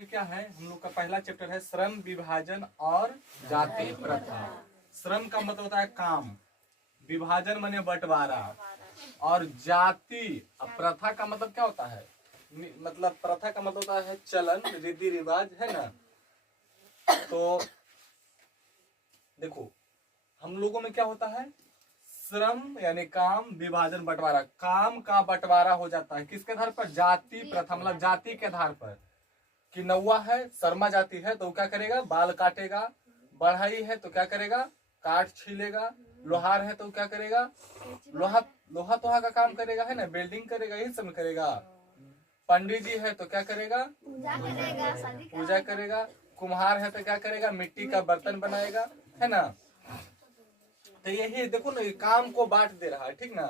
क्या है, हम लोग का पहला चैप्टर है श्रम विभाजन और जाति प्रथा। श्रम का मतलब होता है काम, विभाजन माने बंटवारा, और जाति प्रथा का मतलब क्या होता है, मतलब प्रथा का मतलब होता है चलन, रीति रिवाज, है ना। तो देखो हम लोगों में क्या होता है, श्रम यानी काम, विभाजन बंटवारा। काम का बंटवारा हो जाता है किसके आधार पर, जाति प्रथा, मतलब जाति के आधार पर। कि नौवा है, शर्मा जाति है तो क्या करेगा, बाल काटेगा। बढ़ई है तो क्या करेगा, काट छीलेगा। लोहार है तो क्या करेगा, लोहा तोहा का काम करेगा, है ना, बिल्डिंग करेगा, यही सब करेगा। पंडित जी है तो क्या करेगा, पूजा करेगा। कुम्हार है तो क्या करेगा, मिट्टी का बर्तन बनाएगा, है ना। तो यही देखो ना, ये काम को बांट दे रहा है, ठीक ना।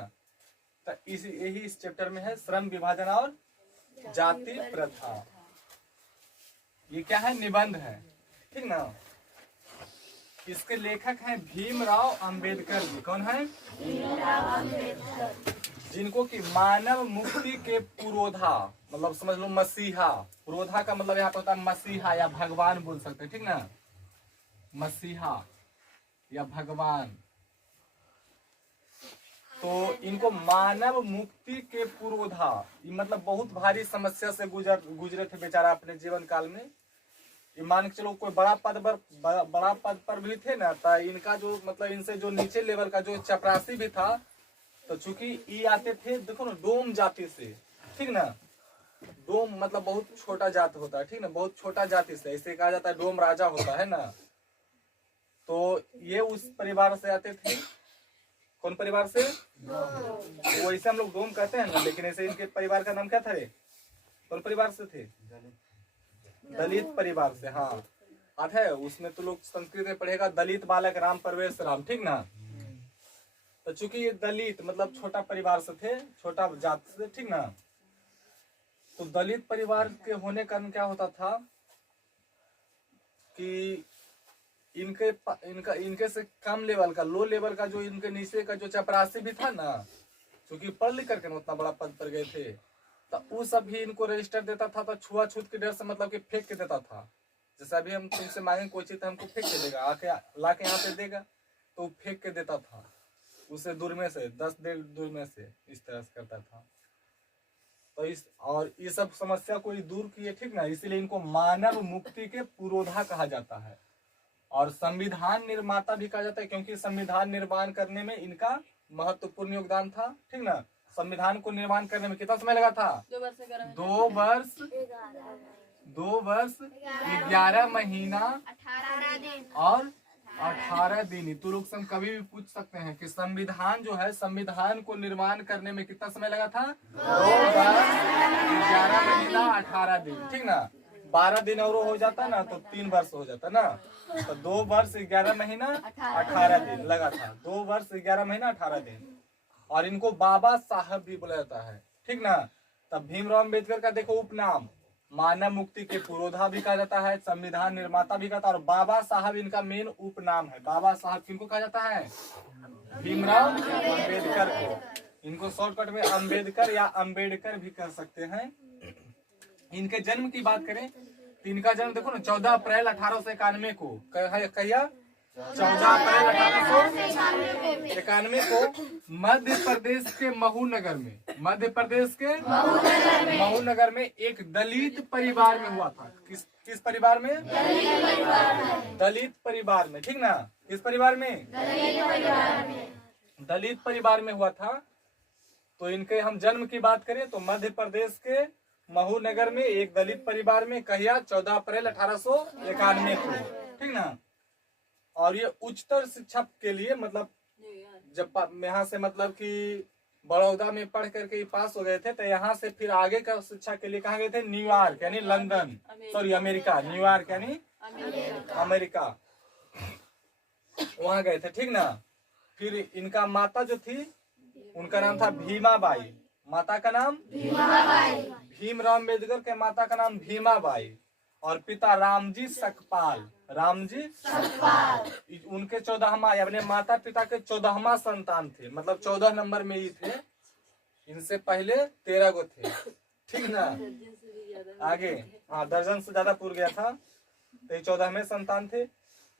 तो यही इस चैप्टर में है, श्रम विभाजन और जाति प्रथा। ये क्या है, निबंध है, ठीक ना। इसके लेखक हैं भीमराव अंबेडकर जी। कौन है, भीमराव अंबेडकर, जिनको कि मानव मुक्ति के पुरोधा, मतलब समझ लो मसीहा। पुरोधा का मतलब यहाँ पे होता है मसीहा या भगवान बोल सकते हैं, ठीक ना, मसीहा या भगवान। तो इनको मानव मुक्ति के पुरोधा, मतलब बहुत भारी समस्या से गुजरे थे बेचारा अपने जीवन काल में। ये मान के चलो कोई बड़ा पद पर भी थे ना, तो इनका जो मतलब इनसे जो नीचे लेवल का जो चपरासी भी था, तो चूंकि ये आते थे देखो ना डोम जाति से, ठीक ना। डोम मतलब बहुत छोटा जात होता है, ठीक ना, बहुत छोटा जाति से, इसे कहा जाता है डोम राजा होता है ना। तो ये उस परिवार से आते थे। कौन परिवार से, वैसे हम लोग डोम कहते हैं ना, लेकिन ऐसे इनके परिवार का नाम क्या था, कौन परिवार से थे, दलित परिवार से। हाँ आता है, उसमें तो लोग संस्कृत में पढ़ेगा दलित बालक राम प्रवेश राम, ठीक ना। तो चूंकि ये दलित मतलब छोटा परिवार से थे, छोटा जात से, ठीक ना। तो दलित परिवार के होने का क्या होता था कि इनके से कम लेवल का, लो लेवल का, जो इनके नीचे का जो चपरासी भी था ना, क्योंकि पढ़ लिख करके उतना बड़ा पद पर गए थे, तो वो सब भी इनको रजिस्टर देता था। तो छुआछूत के डर से मतलब कि फेंक के देता था। जैसे अभी हम तुमसे मांगे कोई चीज, हमको फेंक के देगा, आके ला के यहाँ पे देगा, तो फेंक के देता था उसे दूर में से, 10 देर दूर में से, इस तरह से करता था। तो ये सब समस्या को दूर किए, ठीक ना। इसीलिए इनको मानव मुक्ति के पुरोधा कहा जाता है, और संविधान निर्माता भी कहा जाता है, क्योंकि संविधान निर्माण करने में इनका महत्वपूर्ण योगदान था, ठीक ना। संविधान को निर्माण करने में कितना समय लगा था, 2 वर्ष 11 महीना और 18 दिन। तो लोग सब कभी भी पूछ सकते हैं कि संविधान जो है, संविधान को निर्माण करने में कितना समय लगा था, 2 वर्ष 11 महीना 18 दिन, ठीक ना। 12 दिन और हो जाता ना तो 3 वर्ष हो जाता ना। तो 2 वर्ष 11 महीना 18 दिन लगा था, 2 वर्ष 11 महीना 18 दिन। और इनको बाबा साहब भी बोला जाता है, ठीक ना। तब भीमराव अम्बेडकर का देखो उपनाम, मानव मुक्ति के पुरोधा भी कहा जाता है, संविधान निर्माता भी कहता है, और बाबा साहब इनका मेन उपनाम है। बाबा साहब किनको कहा जाता है, भीमराव अम्बेडकर को। इनको शॉर्टकट में अम्बेडकर या अम्बेडकर भी कर सकते हैं। इनके जन्म की बात करें तो इनका जन्म देखो ना 14 अप्रैल 1891 को, कहिया 14 अप्रैल 1891 को मध्य प्रदेश के महू नगर में, मध्य प्रदेश के महू नगर में एक दलित परिवार में हुआ था। किस परिवार में, दलित परिवार में, ठीक ना। किस परिवार में, दलित परिवार में हुआ था। तो इनके हम जन्म की बात करें तो मध्य प्रदेश के महू नगर में एक दलित परिवार में, कहिया 14 अप्रैल 1891 को, ठीक ना। और ये उच्चतर शिक्षा के लिए मतलब जब यहाँ से मतलब कि बड़ौदा में पढ़ करके पास हो गए थे, तो यहाँ से फिर आगे का शिक्षा के लिए कहाँ गए थे, न्यूयॉर्क यानी लंदन, सॉरी अमेरिका, न्यूयॉर्क यानी अमेरिका, वहां गए थे, ठीक ना। फिर इनका माता जो थी उनका नाम था भीमाबाई, माता का नाम भीमाबाई, भीमराव अम्बेडकर के माता का नाम भीमाबाई, और पिता रामजी सकपाल, रामजी सकपाल उनके 14वां, अपने माता पिता के 14वां संतान थे, मतलब 14 नंबर में ही थे। इनसे पहले 13 गो थे, ठीक ना। आगे हाँ, दर्जन से ज्यादा पूर गया था, तो ये 14वें संतान थे।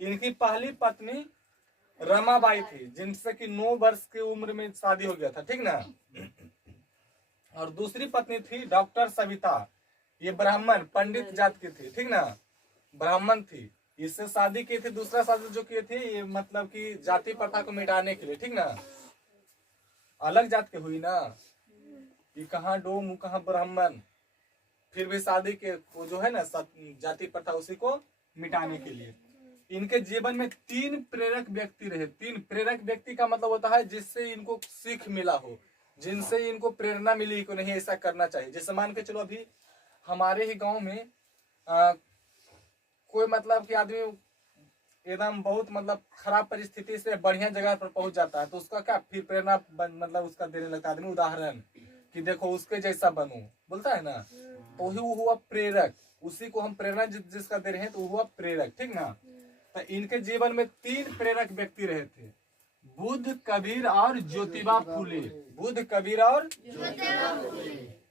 इनकी पहली पत्नी रमाबाई थी, जिनसे कि 9 वर्ष की उम्र में शादी हो गया था, ठीक ना। और दूसरी पत्नी थी डॉक्टर सविता, ये ब्राह्मण पंडित जात की थी, ठीक ना, ब्राह्मण थी। इससे शादी की थी, दूसरा शादी जो की थी ये मतलब कि जाति प्रथा को मिटाने के लिए, ठीक ना, अलग जात के हुई ना, ये कहाँ डोम कहाँ ब्राह्मण, फिर भी शादी के वो जो है ना जाति प्रथा उसी को मिटाने के लिए। इनके जीवन में 3 प्रेरक व्यक्ति रहे। 3 प्रेरक व्यक्ति का मतलब होता है जिससे इनको सीख मिला हो, जिनसे इनको प्रेरणा मिली को नहीं ऐसा करना चाहिए। जैसे मान के चलो अभी हमारे ही गांव में कोई मतलब कि आदमी एकदम बहुत मतलब खराब परिस्थिति से बढ़िया जगह पर पहुंच जाता है, तो उसका क्या फिर प्रेरणा मतलब उसका देने लगता है आदमी, उदाहरण कि देखो उसके जैसा बनूं, बोलता है ना, तो वही वो हुआ प्रेरक, उसी को हम प्रेरणा जिसका दे रहे हैं तो हुआ प्रेरक, ठीक ना। तो इनके जीवन में 3 प्रेरक व्यक्ति रहे थे, बुद्ध, कबीर और ज्योतिबा फूले। बुद्ध, कबीर और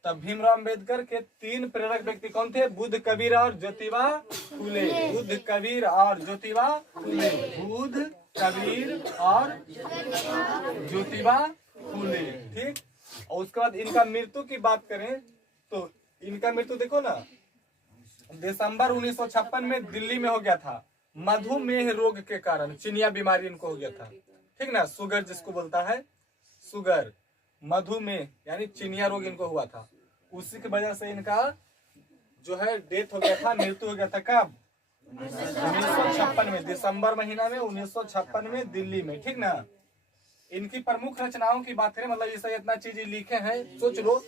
तब भीमराव अम्बेडकर के 3 प्रेरक व्यक्ति कौन थे? बुद्ध, कबीर और ज्योतिबा फूले। बुद्ध, कबीर और ज्योतिबा फूले। बुद्ध, कबीर और ज्योतिबा फूले, ठीक। और उसके बाद इनका मृत्यु की बात करें तो इनका मृत्यु देखो ना, दिसंबर 1956 में दिल्ली में हो गया था, मधुमेह रोग के कारण, चिनिया बीमारी इनको हो गया था, ठीक ना, शुगर जिसको बोलता है, शुगर, मधुमेह यानी चिनिया रोग इनको हुआ था। उसी की वजह से इनका जो है डेथ हो गया था, मृत्यु हो गया था। कब? 1956 में, दिसंबर महीना में 1956 में दिल्ली में, ठीक ना। इनकी प्रमुख रचनाओं की बात करें, मतलब ये इतना चीज लिखे हैं, सोच लो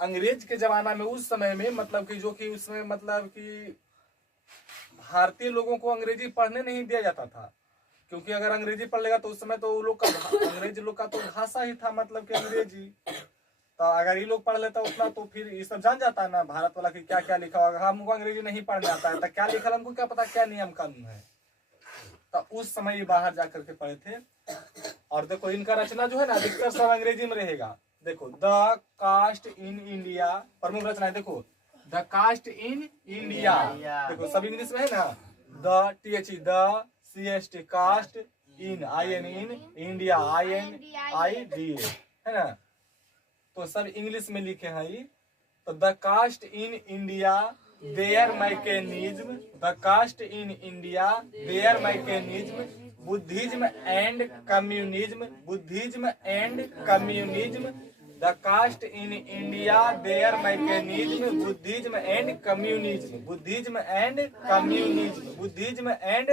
अंग्रेज के जमाना में, उस समय में मतलब कि जो कि उसमें मतलब कि भारतीय लोगों को अंग्रेजी पढ़ने नहीं दिया जाता था, क्योंकि अगर अंग्रेजी पढ़ लेगा तो उस समय तो लोग का अंग्रेज लोग का तो भाषा ही था मतलब कि अंग्रेजी, तो अगर ये लोग पढ़ लेता उतना तो फिर ये सब जान जाता है ना भारत वाला कि क्या क्या लिखा होगा। हमको अंग्रेजी नहीं पढ़ने आता है तो क्या लिखा, हमको क्या पता क्या नियम कानून है। तो उस समय ये बाहर जाकर के पढ़े थे। और देखो इनका रचना जो है ना अधिकतर सब अंग्रेजी में रहेगा। देखो द कास्ट इन इंडिया, प्रमुख रचना है, देखो द कास्ट इन इंडिया, देखो सब इंग्लिश में है ना, the THE the CST caste in IN in India INIDA है ना, तो सब इंग्लिश में लिखे हैं ये। तो the caste in India their mechanism, the caste in India their mechanism, Buddhism and communism, Buddhism and communism, the caste in India their mechanism, Buddhism and communism, Buddhism and communism, Buddhism and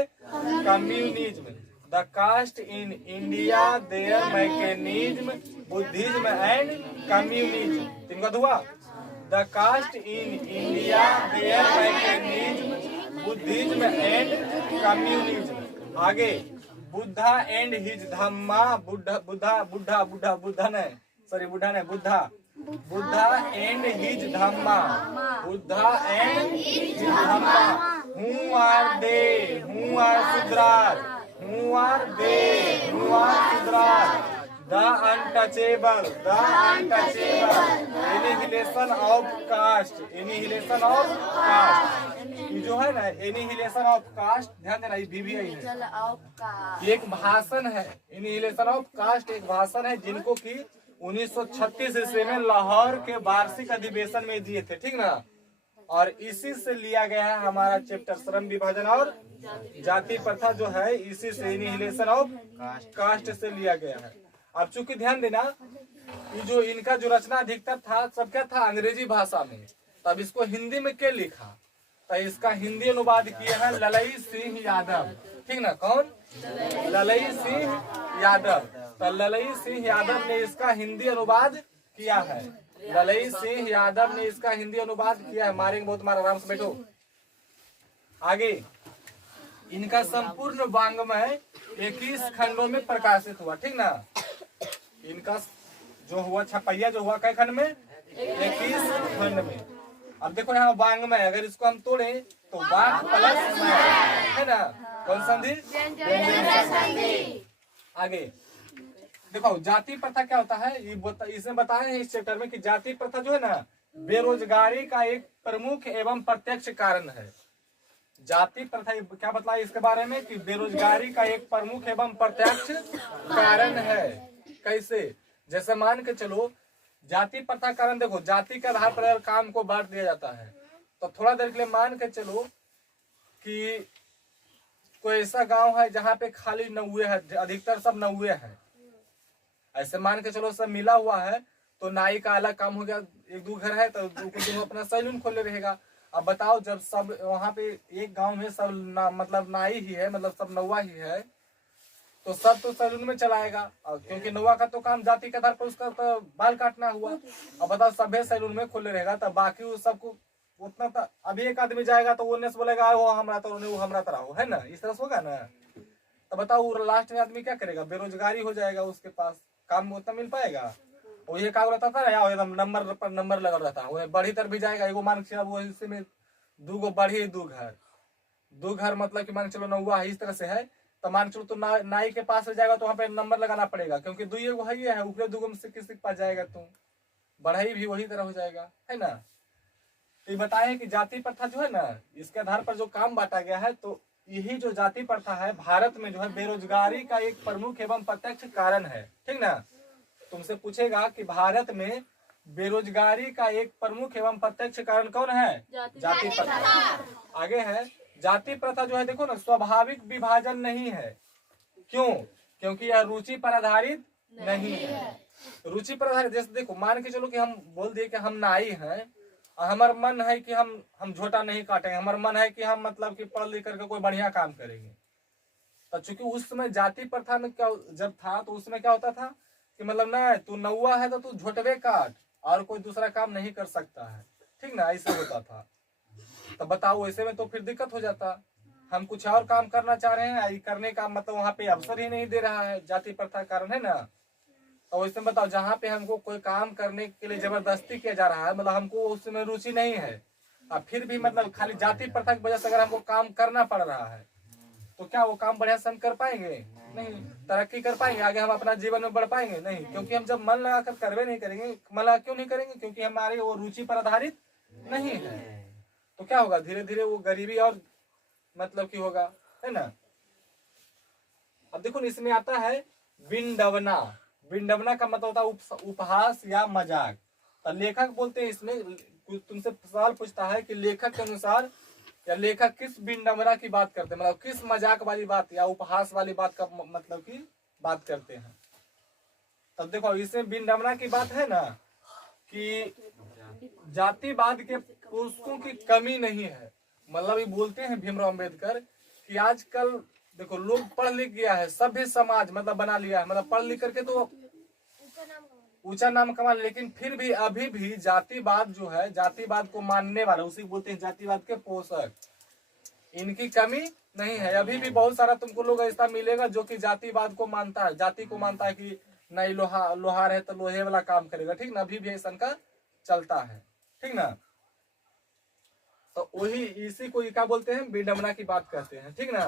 communism, the caste in India their mechanism, Buddhism and communism. तीन का हुआ, the caste in India their mechanism, Buddhism and communism. आगे Buddha and his धम्मा, बुद्धा बुद्धा बुद्धा बुद्धा बुद्धा नहीं, sorry Buddha नहीं, Buddha, Buddha and his Dhamma, Buddha and his dhamma, who are they, who are Shudras, who are they, who are Shudras, the untouchable, the untouchable, annihilation of caste, annihilation of caste, ये जो है ना annihilation of cast, ध्यान देना ये BBI है, ये एक भाषण है। एनिहिलेशन ऑफ कास्ट एक भाषण है जिनको कि 1936 ईस्वी में लाहौर के वार्षिक अधिवेशन में दिए थे, ठीक ना। और इसी से लिया गया है हमारा चैप्टर श्रम विभाजन और जाति प्रथा जो है, इसी से एनिहिलेशन ऑफ कास्ट से लिया गया है। अब चूंकि ध्यान देना ये जो इनका जो रचना अधिकतर था सब क्या था अंग्रेजी भाषा में, तब इसको हिंदी में क्या लिखा, तो इसका हिंदी अनुवाद किया है ललई सिंह यादव, ठीक ना। कौन? ललई सिंह यादव। तो ललई सिंह यादव ने इसका हिंदी अनुवाद किया है, ललई सिंह यादव ने इसका हिंदी अनुवाद किया है। मारेंगे बहुत, मार आराम से बैठो। आगे इनका संपूर्ण वाङ्मय 21 खंडों में प्रकाशित हुआ, ठीक ना। इनका जो हुआ छपैया जो हुआ कई खंड में? 21 खंड में। अब देखो यहाँ वाङ्मय, अगर इसको हम तोड़े तो वाक प्लस मय है ना, कौन संधि? आगे देखो जाति प्रथा क्या होता है, ये इसमें बताया है इस चैप्टर में कि जाति प्रथा जो है ना बेरोजगारी का एक प्रमुख एवं प्रत्यक्ष कारण है। जाति प्रथा क्या बताया इसके बारे में कि बेरोजगारी का एक प्रमुख एवं प्रत्यक्ष कारण है। कैसे? जैसे मान के चलो जाति प्रथा कारण, देखो जाति के आधार पर काम को बांट दिया जाता है। तो थोड़ा देर के लिए मान के चलो कि कोई ऐसा गांव है जहाँ पे खाली नौवे है, अधिकतर सब नौवे है। ऐसे मान के चलो सब मिला हुआ है, तो नाई का अलग काम हो गया, एक दो घर है तो अपना सैलून खोले रहेगा। अब बताओ जब सब वहाँ पे एक गांव में सब मतलब नाई ही है, मतलब सब नौवा ही है, तो सब तो सैलून में चलाएगा। क्योंकि नौवा का तो काम जाति के आधार पर उसका तो बाल काटना हुआ। अब बताओ सभे सैलून में खोले रहेगा, तब बाकी वो सबको उतना तो अभी एक आदमी जाएगा तो वो ने बोलेगा वो हमारा तो वो हमारा तरह हो, है ना, इस तरह से होगा ना। तो बताओ लास्ट में आदमी क्या करेगा? बेरोजगारी हो जाएगा, उसके पास काम उतना मिल पाएगा। वो ये काम रहता था ना, एकदम नंबर पर नंबर लगा रहता है, बढ़ी तर भी जाएगा। एगो मान के वो हिस्से में दो बढ़ी दो घर मतलब कि मान के चलो नौवा है, इस तरह से है। तो मान चलो तो नाई के पास जाएगा तो वहाँ पे नंबर लगाना पड़ेगा, क्योंकि दो एगो है ऊपर दो से किसी के पास जाएगा तो बढ़ाई भी वही तरह हो जाएगा, है ना। तो ये बताए कि जाति प्रथा जो है ना, इसके आधार पर जो काम बांटा गया है, तो यही जो जाति प्रथा है भारत में जो है बेरोजगारी का एक प्रमुख एवं प्रत्यक्ष कारण है। ठीक ना। तुमसे पूछेगा कि भारत में बेरोजगारी का एक प्रमुख एवं प्रत्यक्ष कारण कौन है? जाति प्रथा। आगे है जाति प्रथा जो है, देखो ना, स्वाभाविक विभाजन नहीं है। क्यों? क्योंकि यह रुचि पर आधारित नहीं है। रुचि पर आधारित, जैसे देखो मान के चलो कि हम बोल दिए कि हम नाई हैं, हमारा मन है कि हम झोटा नहीं काटेंगे, हमारा मन है कि हम मतलब कि पढ़ लिख करके कोई बढ़िया काम करेंगे। तो चूंकि उस समय जाति प्रथा में क्या जब था, तो उसमें क्या होता था कि मतलब ना तू नौवा है तो तू झोटवे काट और कोई दूसरा काम नहीं कर सकता है। ठीक ना, ऐसे होता था। तो बताओ ऐसे में तो फिर दिक्कत हो जाता। हम कुछ और काम करना चाह रहे हैं, करने का मतलब वहाँ पे अवसर ही नहीं दे रहा है, जाति प्रथा कारण, है ना। तो इसमें बताओ जहाँ पे हमको कोई काम करने के लिए जबरदस्ती किया जा रहा है, मतलब हमको उसमें रुचि नहीं है, और फिर भी मतलब खाली जाति प्रथा की वजह से अगर हमको काम करना पड़ रहा है, तो क्या वो काम बढ़िया से हम कर पाएंगे? नहीं। तरक्की कर पाएंगे? आगे हम अपना जीवन में बढ़ पाएंगे? नहीं। क्योंकि हम जब मन लगाकर करवे नहीं करेंगे, मन लगा क्यों नहीं करेंगे? क्योंकि हमारी वो रुचि पर आधारित नहीं है। तो क्या होगा? धीरे धीरे वो गरीबी और मतलब की होगा, है ना। अब देखो इसमें आता है विडंबना। विडंबना का मतलब होता है उपहास या मजाक। तो लेखक बोलते हैं इसमें, तुमसे सवाल पूछता है कि लेखक के अनुसार या लेखक किस विडंबना की बात करते हैं, मतलब किस मजाक वाली बात या उपहास वाली बात का मतलब की बात करते हैं। तब देखो इसमें विडंबना की बात है ना कि जातिवाद के पुस्तकों की कमी नहीं है। मतलब ये बोलते हैं भीमराव अंबेडकर कि आजकल देखो लोग पढ़ लिख गया है, सभ्य समाज मतलब बना लिया है, मतलब पढ़ लिख करके तो ऊंचा नाम कमा, लेकिन फिर भी अभी भी जातिवाद जो है, जातिवाद को मानने वाले, उसी बोलते हैं जातिवाद के पोषक, इनकी कमी नहीं है। अभी भी बहुत सारा तुमको लोग ऐसा मिलेगा जो कि जातिवाद को मानता है, जाति को मानता है कि नहीं लोहार है तो लोहे वाला काम करेगा। ठीक ना, अभी भी ऐसा का चलता है। ठीक ना। तो वही इसी को क्या बोलते हैं? विडंबना की बात कहते हैं। ठीक ना।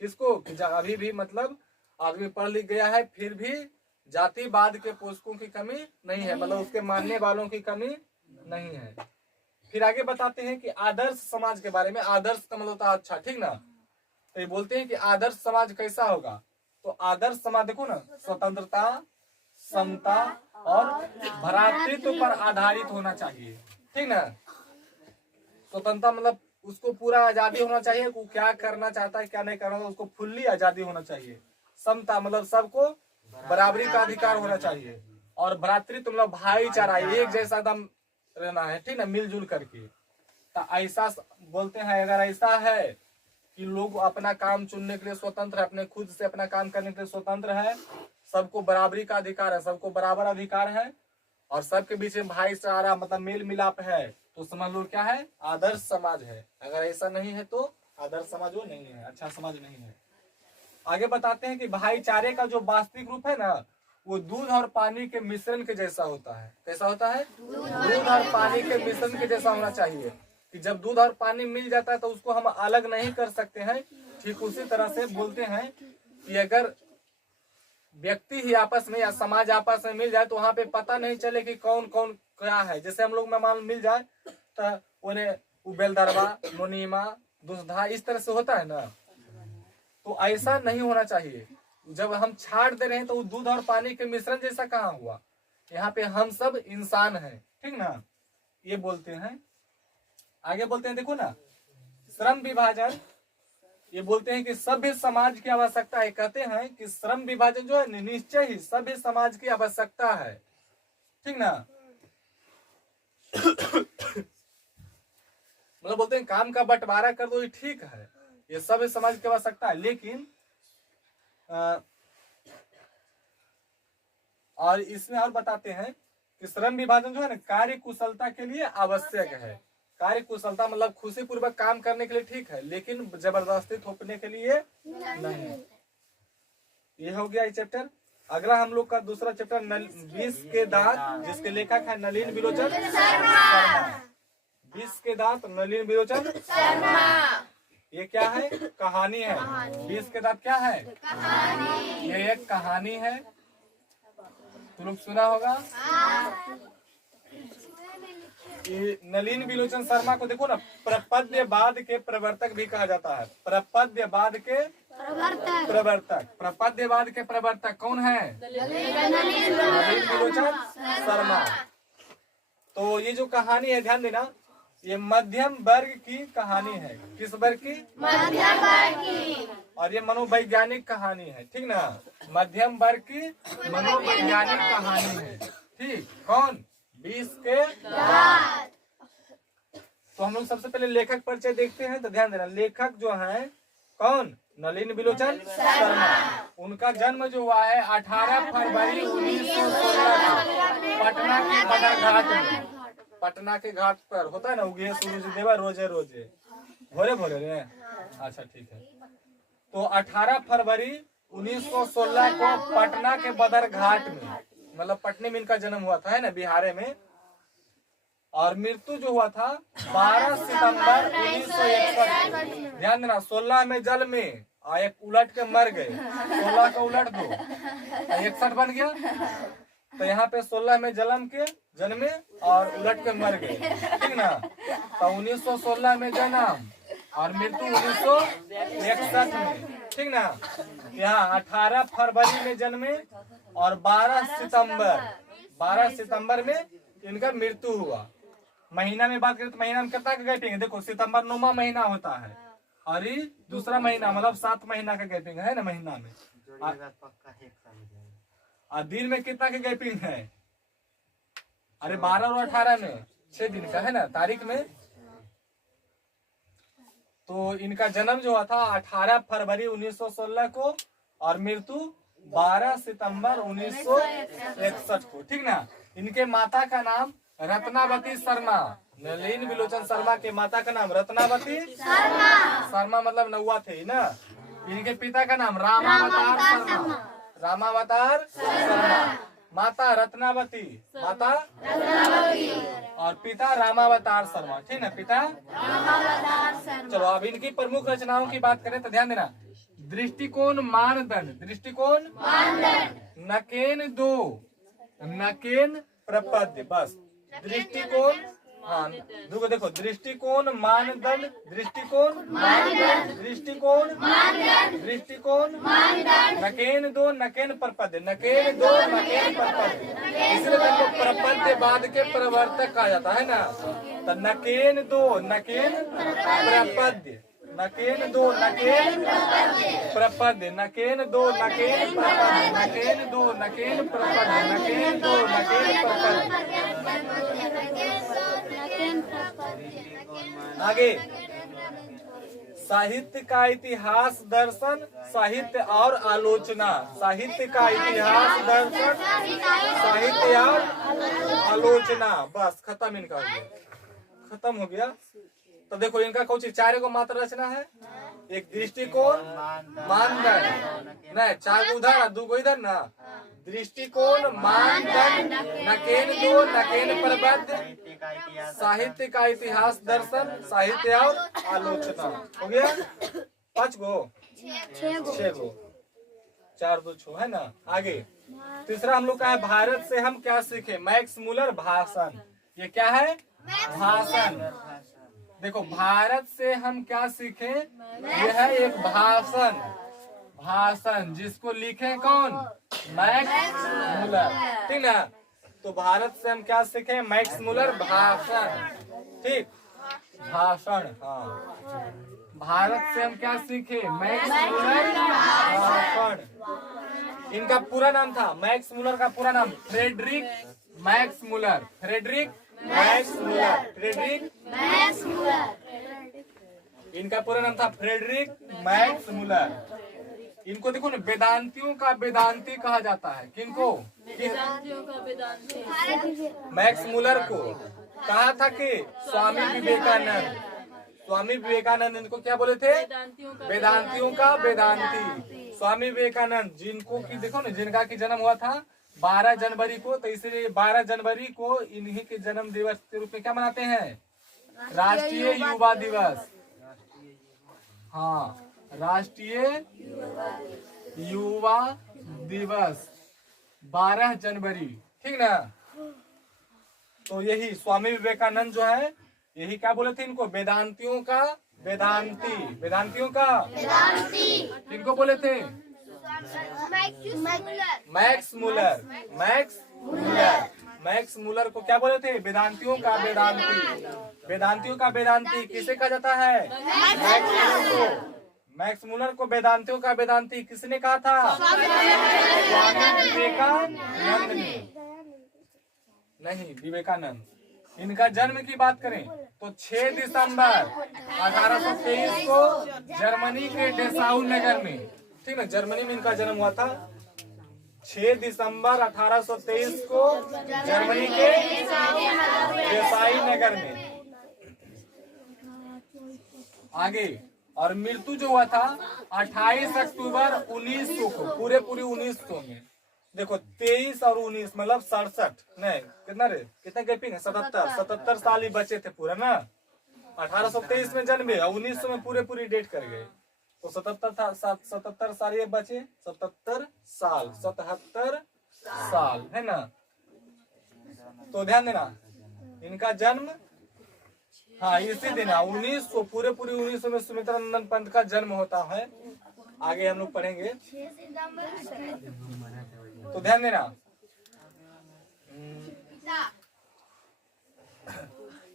किसको? अभी भी मतलब आदमी पढ़ लिख गया है, फिर भी जातिवाद के पोषकों की कमी नहीं है, मतलब उसके मानने वालों की कमी नहीं है। फिर आगे बताते हैं कि आदर्श समाज के बारे में। आदर्श का मतलब होता है अच्छा। ठीक ना। तो ये बोलते हैं कि आदर्श समाज कैसा होगा। तो आदर्श समाज देखो ना, स्वतंत्रता, समता और भ्रातृत्व पर आधारित होना चाहिए। ठीक ना। स्वतंत्रता मतलब उसको पूरा आजादी होना चाहिए, वो क्या करना चाहता है क्या नहीं करना, उसको फुल्ली आजादी होना चाहिए। समता मतलब सबको बराबरी का अधिकार होना चाहिए। और भ्रातृत्व मतलब भाईचारा, एक जैसा दम रहना है। ठीक ना, मिलजुल करके। तो ऐसा बोलते हैं, अगर ऐसा है कि लोग अपना काम चुनने के लिए स्वतंत्र है, अपने खुद से अपना काम करने के लिए स्वतंत्र है, सबको बराबरी का अधिकार है, सबको बराबर अधिकार है, और सबके बीच में भाईचारा मतलब मेल मिलाप है, तो समझ लो क्या है? आदर्श समाज है। अगर ऐसा नहीं है तो आदर्श समाज वो नहीं है, अच्छा समाज नहीं है। आगे बताते हैं कि भाईचारे का जो वास्तविक रूप है ना, वो दूध और पानी के मिश्रण के जैसा होता है। कैसा होता है? दूध और पानी के मिश्रण के जैसा होना चाहिए। कि जब दूध और पानी मिल जाता है तो उसको हम अलग नहीं कर सकते हैं। ठीक उसी तरह से बोलते हैं कि अगर व्यक्ति ही आपस में या समाज आपस में मिल जाए तो वहां पे पता नहीं चले कि कौन कौन क्या है। जैसे हम लोग मेहमान मिल जाए तो उन्हें बेलदरवा, मुनीमा, दुष्धा इस तरह से होता है ना, तो ऐसा नहीं होना चाहिए। जब हम छाट दे रहे हैं तो वो दूध और पानी के मिश्रण जैसा कहाँ हुआ। यहाँ पे हम सब इंसान हैं, ठीक ना, ये बोलते हैं। आगे बोलते हैं, देखो ना, श्रम विभाजन, ये बोलते हैं कि सभ्य समाज की आवश्यकता है। कहते हैं कि श्रम विभाजन जो है निश्चय ही सभ्य समाज की आवश्यकता है, ठीक ना। मतलब बोलते हैं काम का बंटवारा कर दो, ये ठीक है, ये सभ्य समाज की आवश्यकता है। लेकिन और इसमें और बताते हैं कि श्रम विभाजन जो है ना कार्य कुशलता के लिए आवश्यक है। कार्य कुशलता मतलब खुशी पूर्वक काम करने के लिए ठीक है, लेकिन जबरदस्ती थोपने के लिए नहीं। ये हो गया ये चैप्टर। अगला हम लोग का दूसरा चैप्टर विष के दांत, जिसके लेखक है नलिन विलोचन शर्मा। विष के दांत, नलिन विलोचन शर्मा। ये क्या है? कहानी है। विष के दांत क्या है? कहानी। ये एक कहानी है, तुम लोग सुना होगा। नलिन विलोचन शर्मा को देखो ना, प्रपद्यवाद के प्रवर्तक भी कहा जाता है। प्रपद्यवाद के प्रवर्तक। प्रपद्यवाद के प्रवर्तक कौन है? नलिन विलोचन शर्मा। तो ये जो कहानी है, ध्यान देना, ये मध्यम वर्ग की कहानी है। किस वर्ग की? मध्यम वर्ग की। और ये मनोवैज्ञानिक कहानी है, ठीक ना। मध्यम वर्ग की मनोवैज्ञानिक कहानी है, ठीक। कौन? विष के दांत। तो हम लोग सबसे पहले लेखक परिचय देखते हैं। तो ध्यान देना, लेखक जो है कौन? नलिन विलोचन शर्मा। उनका जन्म जो हुआ है 18 फरवरी 1916 पटना के बड़ा घाट में। पटना के घाट पर होता है ना, उगे सूरज देवा रोजे रोजे, भोरे भोरे रे। अच्छा ठीक है। तो 18 फरवरी 1916 को पटना के बदर घाट में, मतलब पटने में इनका जन्म हुआ था, है ना, बिहार में। और मृत्यु जो हुआ था 12 सितंबर 1961। ध्यान देना, 16 में जल में और एक उलट के मर गए। 16 का उलट दो, 61 बन गया। तो यहाँ पे 16 में जन्मे और उलट के मर गए, ठीक ना। तो 1916 में जन्म और मृत्यु 1961 में, ठीक ना। यहाँ 18 फरवरी में जन्मे और 12 सितंबर में इनका मृत्यु हुआ। महीना में बात करें तो महीना में कितना का गैपिंग है? देखो, सितंबर 9वां महीना होता है और ये दूसरा महीना, मतलब 7 महीना का गैपिंग है ना महीना में। और दिन में कितना का गैपिंग है? अरे 12 और 18 में 6 दिन का है ना, तारीख में। तो इनका जन्म जो हुआ था 18 फरवरी 1916 को और मृत्यु 12 सितंबर 1961 को, ठीक ना। इनके माता का नाम रत्नावती शर्मा। नलिन विलोचन शर्मा के माता का नाम रत्नावती शर्मा, मतलब नौवा थे ना। इनके पिता का नाम रामावतार शर्मा। माता रत्नावती, और पिता रामावतार शर्मा, ठीक ना। पिता रामावतार शर्मा। चलो अब इनकी प्रमुख रचनाओं की बात करें तो ध्यान देना, दृष्टिकोण मानदंड, नकेन दो, नकेन प्रपद्य, बस दृष्टिकोण। हाँ देखो, दृष्टिकोण मानदंड, नकेन दो, नकेन प्रपद्य, इसलिए प्रपद्यवाद के प्रवर्तक कहा जाता है ना। तो नकेन दो, नकेन प्रपद्य, नकेन दो, नकेन प्रपद्य, नकेन दो, नकेन प्रपद्य, नकेन दो, नकेन प्रपद्य, नकेन दो, नकेन प्रपद्य। आगे, साहित्य का इतिहास दर्शन, साहित्य और आलोचना। साहित्य का इतिहास दर्शन, साहित्य और आलोचना, बस खत्म इनका हो गया, खत्म हो गया। तो देखो इनका कौन सी 4 को मात्र रचना है। एक दृष्टिकोण मानदंड, नहीं 4 को उधर और 2 को इधर ना। दृष्टिकोण मानदंड, नकेन दो, नकेन प्रबंध, साहित्य का इतिहास दर्शन, साहित्य और आलोचना। हो गया 5 गो, 6 गो, 4 2 6 है ना। आगे तीसरा हम लोग का है भारत से हम क्या सीखे, मैक्स मुलर भाषण। ये क्या है, भाषण। देखो भारत से हम क्या सीखे, यह है एक भाषण, भाषण जिसको लिखे कौन, मैक्स मुलर, ठीक ना। तो भारत से हम क्या सीखे, मैक्स मुलर भाषण, ठीक, भाषण। हाँ, भारत से हम क्या सीखे, मैक्स मुलर भाषण। इनका पूरा नाम था, मैक्स मुलर का पूरा नाम Friedrich Max Muller, Friedrich Max Muller, Friedrich Max Muller. इनका पूरा नाम था फ्रेडरिक मैक्स मुलर। इनको देखो ना, वेदांतियों का वेदांती कहा जाता है। किनको, वेदांतियों का वेदांती। मैक्स मुलर को कहा था कि स्वामी विवेकानंद, स्वामी विवेकानंद इनको क्या बोले थे, वेदांतियों का वेदांती, स्वामी विवेकानंद। जिनको की देखो ना, जिनका की जन्म हुआ था 12 जनवरी को, तो इसलिए 12 जनवरी को इन्हीं के जन्म दिवस के रूप में क्या मनाते हैं, राष्ट्रीय युवा दिवस। हाँ, राष्ट्रीय युवा दिवस 12 जनवरी, ठीक ना। तो यही स्वामी विवेकानंद जो है, यही क्या बोले थे इनको, वेदांतियों का वेदांती, वेदांतियों का वेदांती। किनको बोले थे, Max Muller, Max Muller, Max Muller को क्या बोले थे, वेदांतियों का वेदांती, वेदांतियों का वेदांती किसे कहा जाता है, मैक्स मुलर को। मैक्स मुलर को वेदांतियों का वेदांती किसने कहा था, स्वामी विवेकानंद ने, नहीं विवेकानंद। इनका जन्म की बात करें तो 6 दिसंबर 1823 को जर्मनी के डेसाउ नगर में, ठीक ना, जर्मनी में इनका जन्म हुआ था। 6 दिसंबर 1823 को जर्मनी के डेसाई नगर में। आगे, और मृत्यु जो हुआ था 28 अक्टूबर 1900 को, पूरे 1900 में। देखो 23 और 19 मतलब 67, नहीं कितना रे, कितना गैपिंग है, 77 साल ही बचे थे पूरा ना। 1823 में जन्मे और 1900 में पूरी डेट कर गए, तो 77 साल ये बचे, 77 साल है ना। तो ध्यान देना, इनका जन्म हाँ इसी दिन 1900, पूरे 1900 में सुमित्रानंद पंत का जन्म होता है। आगे हम लोग पढ़ेंगे, तो ध्यान देना।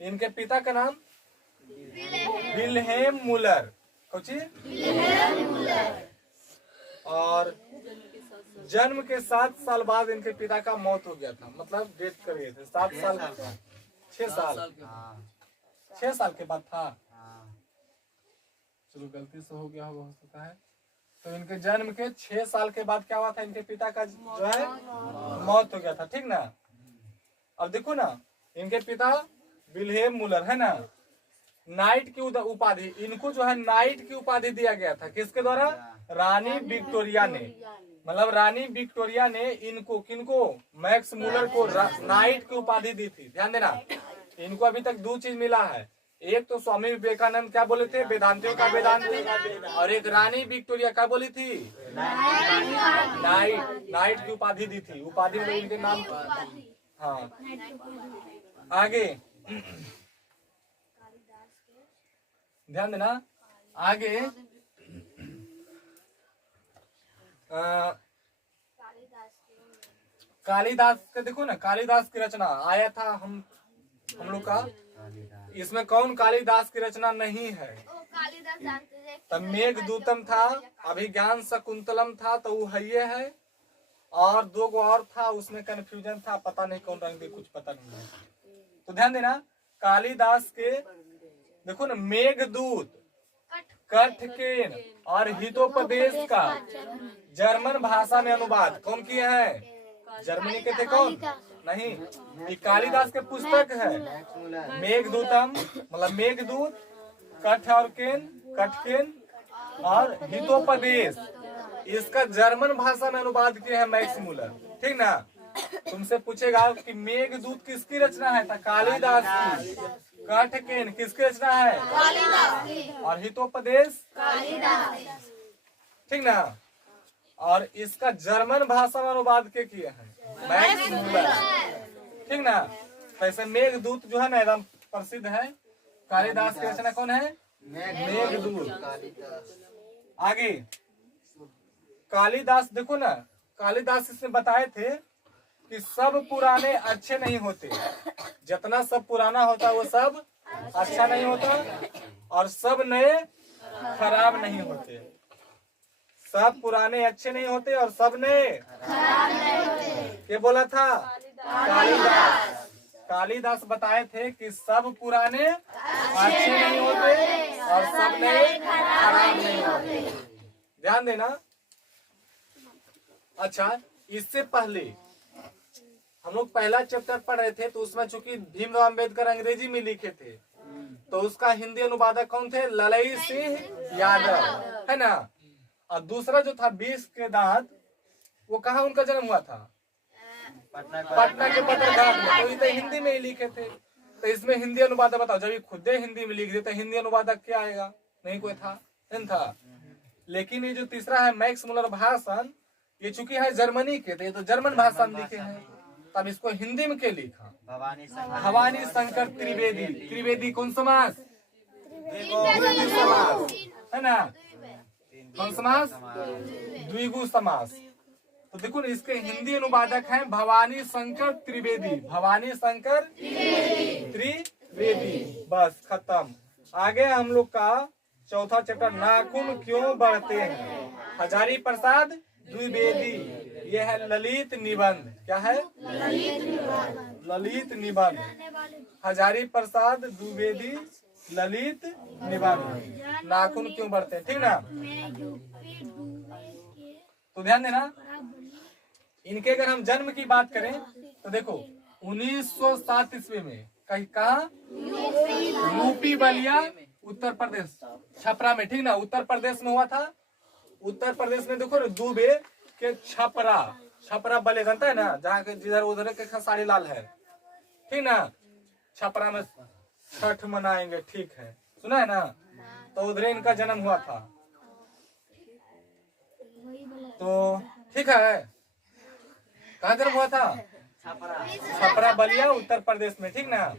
इनके पिता का नाम विल्हेम मुलर, और जन्म के 7 साल बाद इनके पिता का मौत हो गया था, मतलब डेथ कर गए थे 7 साल, 6 साल के बाद था, चलो गलती से हो गया हो सकता है। तो इनके जन्म के 6 साल के बाद क्या हुआ था, इनके पिता का जो है मौत हो गया था, ठीक ना। अब देखो ना, इनके पिता विल्हेम मुलर है ना, नाइट की उपाधि, इनको जो है नाइट की उपाधि दिया गया था, किसके द्वारा, रानी विक्टोरिया ने, मतलब रानी विक्टोरिया ने इनको, किनको, मैक्स मुलर को नाइट की उपाधि दी थी। ध्यान देना, इनको अभी तक 2 चीज मिला है, एक तो स्वामी विवेकानंद क्या बोले थे, वेदांतियों का वेदांती, और एक रानी विक्टोरिया क्या बोली थी, नाइट की उपाधि दी थी, उपाधि में इनके नाम। हाँ, आगे ध्यान देना, आगे कालिदास का देखो ना, कालिदास की रचना आया था हम लोग का, इसमें कौन कालिदास की रचना नहीं है, तब मेघदूतम था, अभिज्ञान शकुंतलम था, तो वो है है, और 2 गो और था, उसमें कंफ्यूजन था, पता नहीं कौन रंग दे, कुछ पता नहीं है। तो ध्यान देना, कालिदास के देखो ना, मेघदूत, कठकेन और हितोपदेश का जर्मन भाषा में अनुवाद कौन किए हैं, जर्मनी के थे कौन, नहीं, ये कालिदास के पुस्तक है। मेघदूतम मतलब मेघदूत, कठ और कठकेन और हितोपदेश, इसका जर्मन भाषा में अनुवाद किए हैं मैक्स मुलर, ठीक ना। तुमसे पूछेगा कि मेघदूत किसकी रचना है, तो कालिदास की, कठकेन किसकी रचना है, कालिदास की, और हितोपदेश कालिदास, ठीक ना। और इसका जर्मन भाषा में अनुवाद के किए हैं मैक्स मुलर, ठीक ना। वैसे मेघदूत जो है ना एकदम प्रसिद्ध है, कालिदास की रचना कौन है? मेघदूत। आगे कालिदास देखो ना, कालिदास इसमें बताए थे कि सब पुराने अच्छे नहीं होते, जितना सब पुराना होता वो सब अच्छा नहीं होता, और सब नए खराब नहीं होते। सब पुराने अच्छे नहीं होते और सब नए ये बोला था कालिदास। कालिदास बताए थे कि सब पुराने अच्छे नहीं होते और सब नए खराब नहीं होते। ध्यान देना। अच्छा, इससे पहले हम लोग पहला चैप्टर पढ़ रहे थे, तो उसमें चूंकि भीमराव अंबेडकर अंग्रेजी में लिखे थे, तो उसका हिंदी अनुवादक कौन थे? ललई सिंह यादव, है ना। और दूसरा जो था 20 के दांत, वो कहाँ उनका जन्म हुआ था? पटना के पत्रघाट में। तो ये तो हिंदी में ही लिखे थे, तो इसमें हिंदी अनुवादक बताओ। जब ये खुद हिंदी में लिख दे तो हिंदी अनुवादक क्या आएगा? नहीं कोई था, नहीं था। लेकिन ये जो तीसरा है मैक्स मुलर भाषण, ये चूंकि है जर्मनी के थे, तो जर्मन भाषा में लिखे हैं, तब इसको हिंदी में क्या लिखा? भवानी शंकर त्रिवेदी। त्रिवेदी कौन समास? द्विगु समास, है ना। कौन समास? द्विगु समास। तो देखो ना, इसके हिंदी अनुवादक हैं भवानी शंकर त्रिवेदी। भवानी शंकर त्रिवेदी। बस खत्म। आगे हम लोग का चौथा चैप्टर, नाखून क्यों बढ़ते हैं? हजारी प्रसाद द्विवेदी। ये है ललित निबंध। क्या है? ललित निबंध। हजारी प्रसाद द्विवेदी ललित निबंध। नाखून क्यों बढ़ते हैं, ठीक ना। तो ध्यान देना, इनके अगर हम जन्म की बात करें तो देखो 1907 ईस्वी में कहा? यूपी बलिया उत्तर प्रदेश, छपरा में, ठीक ना। उत्तर प्रदेश में हुआ था। उत्तर प्रदेश में देखो दुबे के छपरा, छपरा बले जानता है ना, जहाँ के जिधर उधर के खसारी लाल है, ठीक ना। छपरा में छठ मनाएंगे, ठीक है, सुना है ना। तो उधर इनका जन्म हुआ था। तो ठीक है, कहाँ जन्म हुआ था? छपरा बलिया उत्तर प्रदेश में, ठीक ना।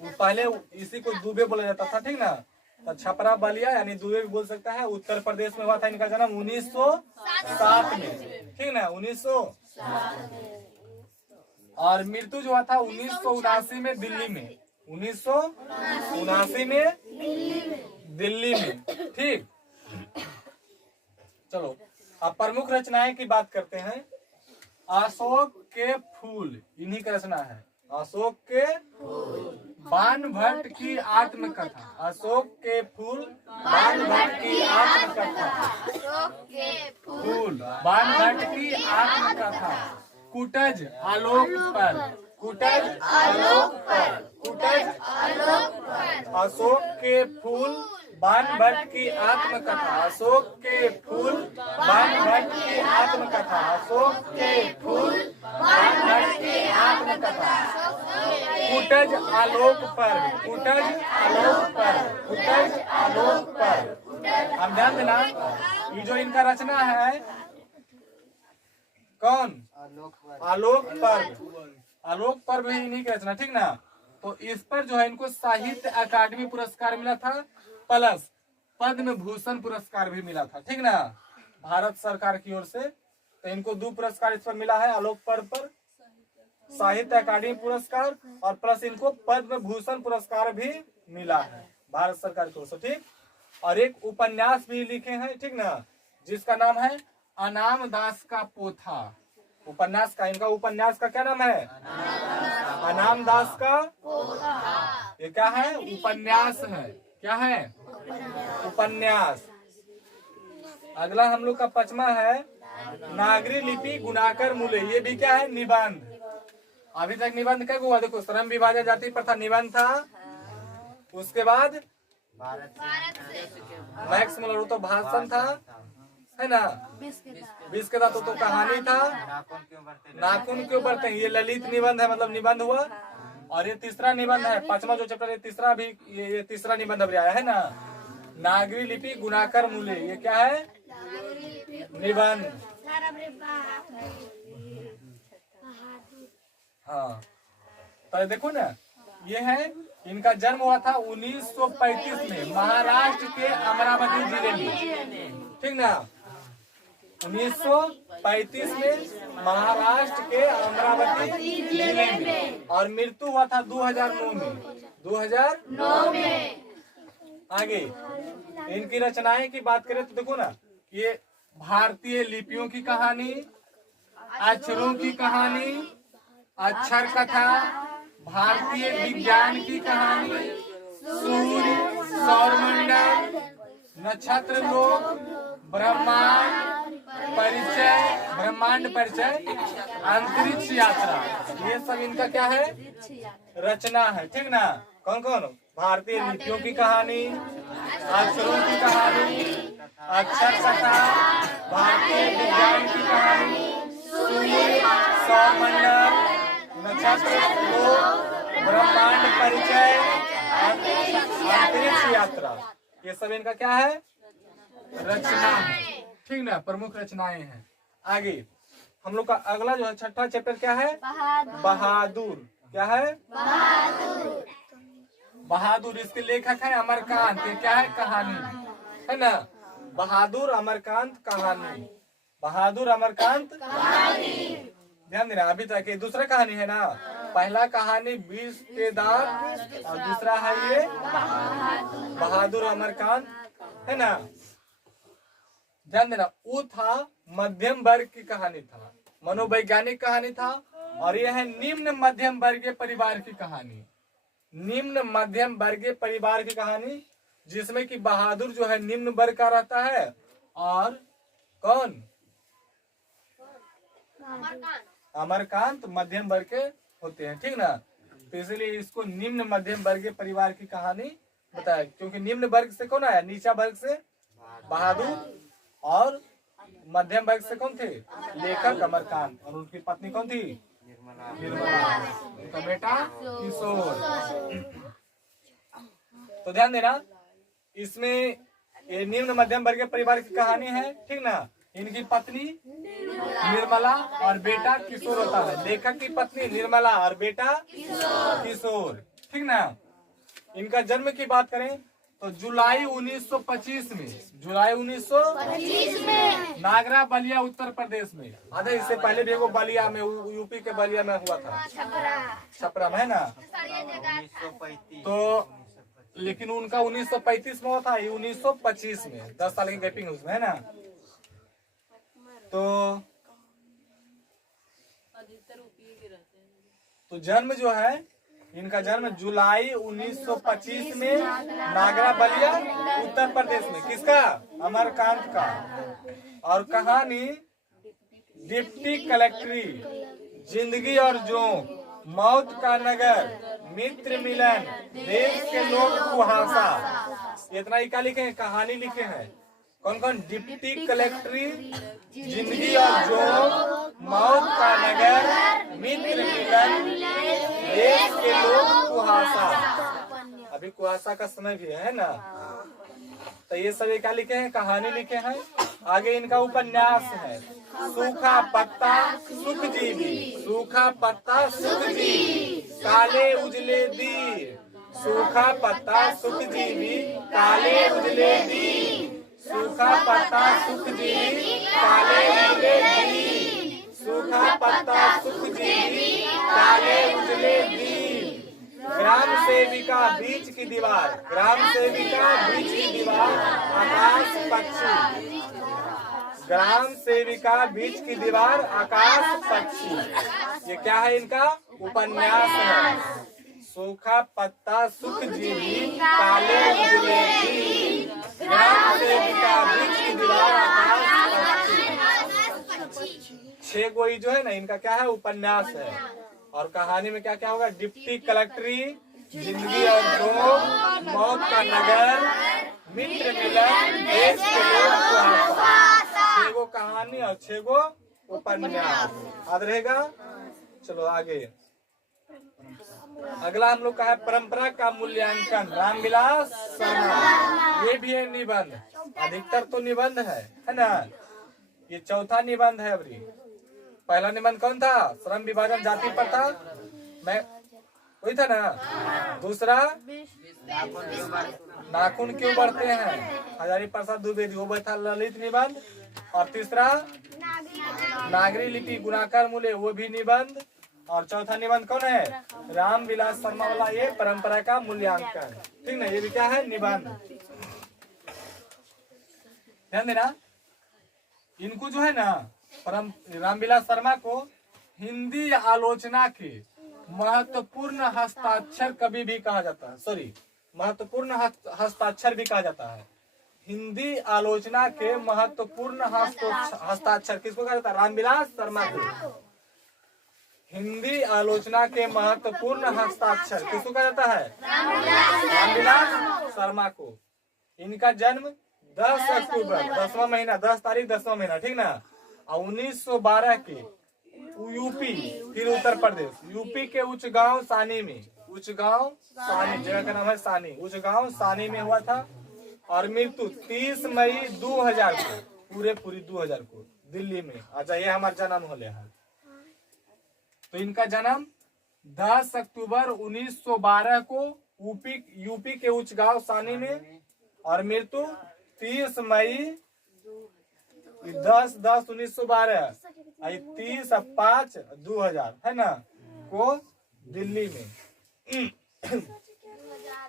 पहले इसी को दुबे बोला जाता था, ठीक ना। तो छपरा बलिया यानी दुबे भी बोल सकता है। उत्तर प्रदेश में हुआ था इनका जन्म 1907 में, ठीक ना, 1907। और मृत्यु जो हुआ था 1979 में दिल्ली में, 1979 में दिल्ली में, ठीक। चलो अब प्रमुख रचनाएं की बात करते हैं। अशोक के फूल इन्हीं का रचना है। अशोक के बाणभट्ट की आत्मकथा। अशोक के फूल बाणभट्ट की आत्मकथा। फूल बाणभट्ट की आत्मकथा। कुटज आलोक पर। कुटज आलोक पर। कुटज आलोक पर। अशोक के फूल बाणभट्ट की आत्मकथा। अशोक के फूल बाणभट्ट की आत्मकथा। अशोक के फूल बाणभट्ट की आत्मकथा। कुटज आलोक पर। कुटज आलोक पर। कुटज आलोक पर। अब ध्यान देना, ये जो इनका रचना है कौन? आलोक पर्व। आलोक पर्व भी इन्हीं की रचना, ठीक ना। तो इस पर जो है इनको साहित्य अकादमी पुरस्कार मिला था, प्लस पद्म भूषण पुरस्कार भी मिला था, ठीक ना, भारत सरकार की ओर से। तो इनको 2 पुरस्कार इस पर मिला है, आलोक पर्व पर साहित्य अकादमी पुरस्कार, और प्लस इनको पद्म भूषण पुरस्कार भी मिला है भारत सरकार की ओर से, ठीक। और एक उपन्यास भी लिखे हैं, ठीक ना, जिसका नाम है अनाम दास का पोथा। उपन्यास का, इनका उपन्यास का क्या नाम है? अनाम दास का पोथा। ये क्या है? उपन्यास है। क्या है? उपन्यास। अगला हम लोग का 5वां है नागरी लिपि गुणाकर मूल्य। ये भी क्या है? निबंध। अभी तक निबंध क्या हुआ? देखो, श्रम विभाजन जाति प्रथा निबंध था, उसके बाद मैक्स मुलर तो भाषण था, है ना। 20 के दांत तो कहानी था। नाखून क्यों बढ़ते हैं, ये ललित निबंध है, मतलब निबंध हुआ। और ये तीसरा निबंध है, 5वां जो चैप्टर है, तीसरा भी ये तीसरा निबंध अभी आया है ना, नागरी लिपि गुणाकर मूल्य। ये क्या है? निबंध। हाँ, तो देखो ना, ये है, इनका जन्म हुआ था 1935 में महाराष्ट्र के अमरावती जिले में, ठीक ना। 1935 में महाराष्ट्र के अमरावती जिले में, और मृत्यु हुआ था 2009 में। 2009 में। आगे इनकी रचनाएं की बात करें तो देखो ना, ये भारतीय लिपियों की कहानी, अक्षरों की कहानी, अक्षर कथा, भारतीय विज्ञान की कहानी, सूर्य, सौरमंडल, नक्षत्र लोक, ब्रह्मांड परिचय, अंतरिक्ष यात्रा, ये सब इनका क्या है, रचना है, ठीक ना। कौन कौन? भारतीय लिपियों की कहानी, अक्षरों की कहानी, अक्षर कथा, भारतीय विज्ञान की कहानी, सूर्य, सौरमंडल, नक्षत्र लोक, ब्रह्मांड परिचय, अंतरिक्ष यात्रा, ये सब इनका क्या है, रचना है, ठीक ना, प्रमुख रचनाएं हैं। आगे हम लोग का अगला जो है छठा चैप्टर क्या है, बहादुर। क्या है, बहादुर। इसके लेखक है अमरकांत। ये क्या है, कहानी है ना, बहादुर अमरकांत कहानी, बहादुर अमरकांत कहानी। ध्यान देना, अभी तक ये दूसरा कहानी है ना, पहला कहानी 20 के दांत और दूसरा है ये बहादुर अमरकांत, है ना। ध्यान देना, वो था मध्यम वर्ग की कहानी था, मनोवैज्ञानिक कहानी था, और यह है निम्न मध्यम वर्गीय परिवार की कहानी, निम्न मध्यम वर्गीय परिवार की कहानी, जिसमें कि बहादुर जो है निम्न वर्ग का रहता है, और कौन, अमरकांत मध्यम वर्ग के होते हैं, ठीक ना। तो इसलिए इसको निम्न मध्यम वर्गीय परिवार की कहानी बताया, क्योंकि निम्न वर्ग से कौन आया, नीचा वर्ग से बहादुर, और मध्यम वर्ग से कौन थे, लेखक अमरकांत, और उनकी पत्नी कौन थी, निर्मला, उनका बेटा किशोर। तो ध्यान देना, इसमें ये निम्न मध्यम वर्गीय परिवार की कहानी है, ठीक ना। इनकी पत्नी निर्मला और बेटा किशोर होता है, लेखक की पत्नी निर्मला और बेटा किशोर, ठीक ना। इनका जन्म की बात करें तो जुलाई 1925 में, जुलाई 1925 में नागरा बलिया उत्तर प्रदेश में। आधा इससे पहले भी वो बलिया में, यूपी के बलिया में हुआ था, छपरा में, है ना। तो लेकिन उनका 1935 में हुआ था, ये 1925 में, 10 साल की गैपिंग उसमें, है ना। तो जन्म जो है, इनका जन्म जुलाई 1925 में नागरा बलिया उत्तर प्रदेश में, किसका, अमरकांत का। और कहानी डिप्टी कलेक्ट्री, जिंदगी और जोंक, मौत का नगर, मित्र मिलन, देश के लोग कुहासा, इतना ही क्या लिखे हैं, कहानी लिखे हैं। कौन कौन, डिप्टी कलेक्ट्री, जिंदगी और जोंक, मौत का नगर, मित्र मिलन, देश के लोग कुहासा। अभी कुहासा का समय भी है ना। तो ये सब क्या लिखे हैं, कहानी लिखे हैं। आगे इनका उपन्यास है, सूखा पत्ता सुख जीवी, सूखा पत्ता सुख जीवी, काले उजले दीर, सूखा पत्ता सुख जीवी, काले उजले दीर, सूखा पत्ता सुख जीवी, काले उजले दीर, सूखा पत्ता सुख जीवी, काले उजले दीर, ग्राम सेविका बीच की दीवार, ग्राम सेविका बीच की दीवार, आकाश पक्षी, ग्राम सेविका बीच की दीवार, आकाश पक्षी। ये क्या है, इनका उपन्यास है। सूखा पत्ता सुख जीवी, काले उजले दीर, ग्राम सेविका बीच की दीवार, आकाश पक्षी। 6 गोई जो है ना, इनका क्या है, उपन्यास है। और कहानी में क्या क्या होगा, डिप्टी कलेक्ट्री, जिंदगी और जोंक, मौत का नगर, मित्र मिलन, देश के लोग कुहासा। 6 गो कहानी और 6 गो उपन्यास याद रहेगा। चलो आगे, अगला हम लोग का है परंपरा का मूल्यांकन, रामविलास शर्मा। ये भी है निबंध, अधिकतर तो निबंध है ना। ये चौथा निबंध है अभी। पहला निबंध कौन था? श्रम विभाजन जाति प्रथा, मैं वही था ना। दूसरा नाखून क्यों बढ़ते हैं, हजारी प्रसाद द्विवेदी, वो था ललित निबंध। और तीसरा नागरी लिपि गुणाकार मूल्य, वो भी निबंध। और चौथा निबंध कौन है? रामविलास शर्मा वाला, ये परंपरा का मूल्यांकन। ठीक ना, ये भी क्या है? निबंध। ध्यान देना, इनको जो है ना रामविलास शर्मा को हिंदी आलोचना के महत्वपूर्ण हस्ताक्षर कवि भी कहा जाता है। सॉरी, महत्वपूर्ण हस्ताक्षर भी कहा जाता है। हिंदी आलोचना के महत्वपूर्ण हस्ताक्षर किसको कहा जाता है? रामविलास शर्मा को। हिंदी आलोचना के महत्वपूर्ण हस्ताक्षर किसको कहा जाता है? रामविलास शर्मा को। इनका जन्म 10 अक्टूबर 10वां महीना 10 तारीख 10वां महीना, ठीक ना, और 1912 के यूपी, फिर उत्तर प्रदेश, यूपी के उचगांव सानी में, उचगांव सानी जगह का नाम है सानी, उचगांव सानी में हुआ था। और मृत्यु 30 मई 2000 को, पूरी 2000 को दिल्ली में। अच्छा, ये हमारा जन्म होले है। तो इनका जन्म 10 अक्टूबर 1912 को यूपी के उचगांव सानी में, और मृत्यु 30 मई 10/10/1912 30/5/2000 है ना, को दिल्ली में।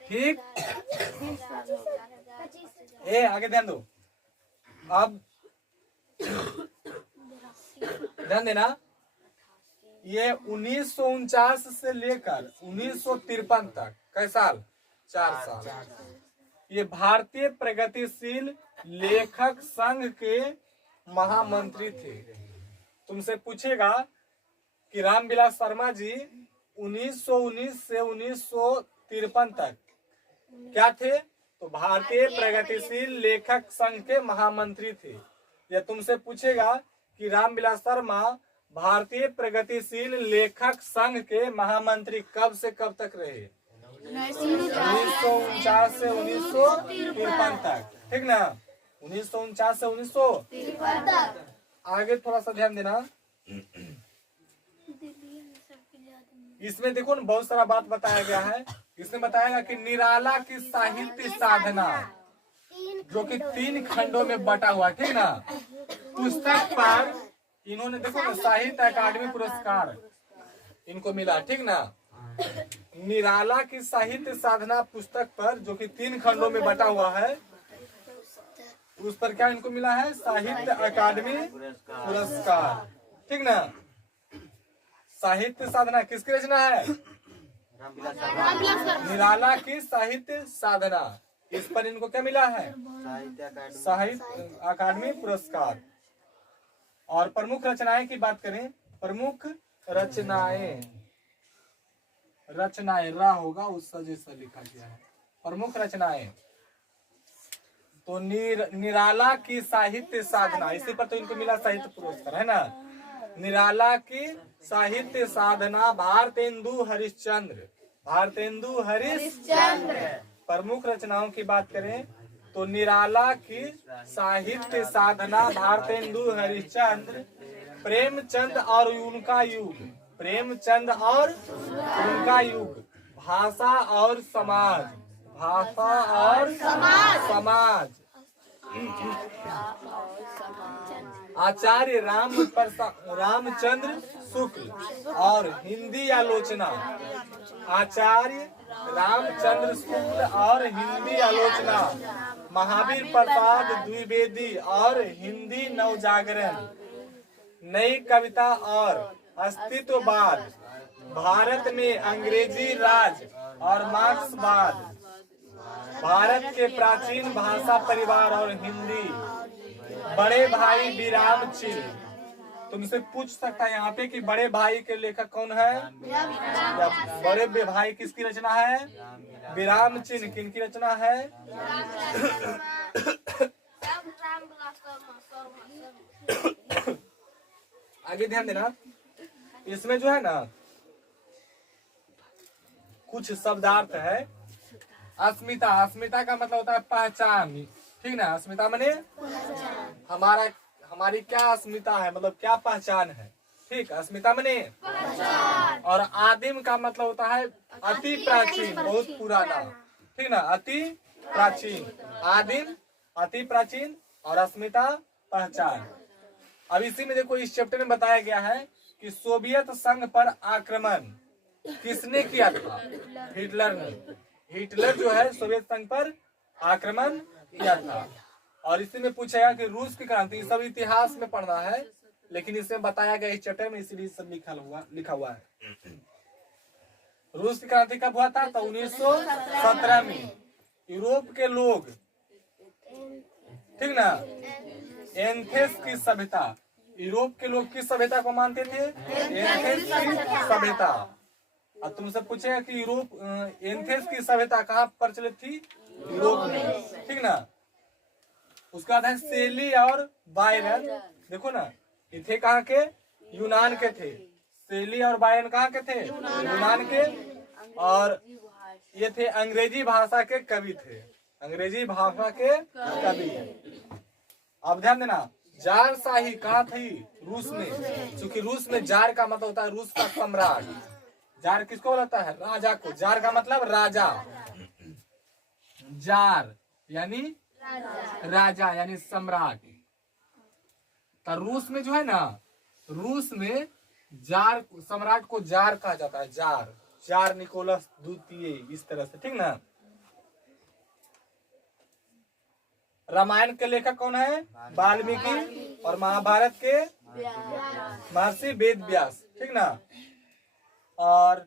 ठीक, ए आगे ध्यान दो। अब ध्यान देना, ये 1949 से लेकर 1953 तक कई साल? 4 साल। ये भारतीय प्रगतिशील लेखक संघ के महामंत्री थे। तुमसे पूछेगा कि रामविलास शर्मा जी 1919 से 1953 तक क्या थे? तो भारतीय प्रगतिशील लेखक संघ के महामंत्री थे। या तुमसे पूछेगा कि रामविलास शर्मा भारतीय प्रगतिशील लेखक संघ के महामंत्री कब से कब तक रहे? 1949 से 1953 तक, ठीक ना, 1949 से 1953 तक। आगे थोड़ा सा ध्यान देना, इसमें देखो ना बहुत सारा बात बताया गया है। इसमें बताया कि निराला की साहित्य साधना, जो कि 3 खंडों में बटा हुआ, ठीक ना, पुस्तक पर इन्होंने देखो ना साहित्य अकादमी पुरस्कार इनको मिला, ठीक ना। निराला की साहित्य साधना पुस्तक पर, जो कि 3 खंडों में बटा हुआ है, उस पर क्या इनको मिला है? साहित्य अकादमी पुरस्कार, ठीक ना। साहित्य साधना किसकी रचना है? निराला की साहित्य साधना, इस पर इनको क्या मिला है? साहित्य अकादमी पुरस्कार। और प्रमुख रचनाएं की बात करें, प्रमुख रचनाएं, रचनाएं रा होगा उस जैसा लिखा गया है। प्रमुख रचनाएं तो निराला की साहित्य साधना, इसी पर तो इनको मिला साहित्य पुरस्कार, है ना। निराला की साहित्य साधना, भारतेंदु हरिश्चंद्र, भारतेंदु हरिश्चंद्र। प्रमुख रचनाओं की बात करें तो निराला की साहित्य साधना, भारतेंदु हरिश्चंद्र, प्रेमचंद और उनका युग, प्रेमचंद और उनका युग, भाषा और समाज, भाषा और समाज, आचार्य रामचंद्र शुक्ल और हिंदी आलोचना, आचार्य रामचंद्र शुक्ल और हिंदी आलोचना, महावीर प्रसाद द्विवेदी और हिंदी नवजागरण, नई कविता और अस्तित्ववाद, भारत में अंग्रेजी राज और मार्क्सवाद, भारत के प्राचीन भाषा परिवार और हिंदी, बड़े भाई विराम चिन्ह। तुमसे पूछ सकता है यहाँ पे कि बड़े भाई के लेखक कौन है? बड़े भाई किसकी रचना है? विराम चिन्ह। किनकी रचना है? आगे ध्यान देना, इसमें जो है ना कुछ शब्दार्थ है। अस्मिता, अस्मिता का मतलब होता है पहचान, ठीक ना। अस्मिता माने हमारी क्या अस्मिता है, मतलब क्या पहचान है। ठीक, अस्मिता मने और आदिम का मतलब होता है अति प्राचीन, बहुत पुराना। ठीक ना, अति प्राचीन, आदिम अति प्राचीन और अस्मिता पहचान। अब इसी में देखो इस चैप्टर में बताया गया है कि सोवियत संघ पर आक्रमण किसने किया था? हिटलर ने। हिटलर जो है सोवियत संघ पर आक्रमण किया था। और इसी में पूछेगा कि रूस की क्रांति, सब इतिहास में पढ़ना है लेकिन इसमें बताया गया इस चैप्टर में, इसीलिए सब लिखा हुआ है। रूस की क्रांति कब हुआ था? तो 1917 में। यूरोप के लोग, ठीक ना, एथेंस की सभ्यता, यूरोप के लोग किस सभ्यता को मानते थे? एथेंस की सभ्यता। अब तुमसे पूछेगा कि यूरोप एथेंस की सभ्यता कहाँ प्रचलित थी? यूरोप में। ठीक ना। उसके बाद है शेली और बायरन। देखो ना, ये थे कहाँ के? यूनान के थे। शेली और बायरन कहाँ के थे? यूनान के। और ये थे अंग्रेजी भाषा के कवि थे, अंग्रेजी भाषा के कवि। अब ध्यान देना, जार शाही कहाँ थी? रूस में। क्योंकि रूस में जार का मतलब होता है रूस का सम्राट। जार किसको बोलता है? राजा को। जार का मतलब राजा। जार यानी राजा यानी सम्राट। तो रूस में जो है ना, रूस में जार, सम्राट को जार कहा जाता है। जार, जार निकोलस द्वितीय, इस तरह से। ठीक ना। रामायण के लेखक कौन है? वाल्मीकि। और महाभारत के महर्षि वेद व्यास। ठीक ना। और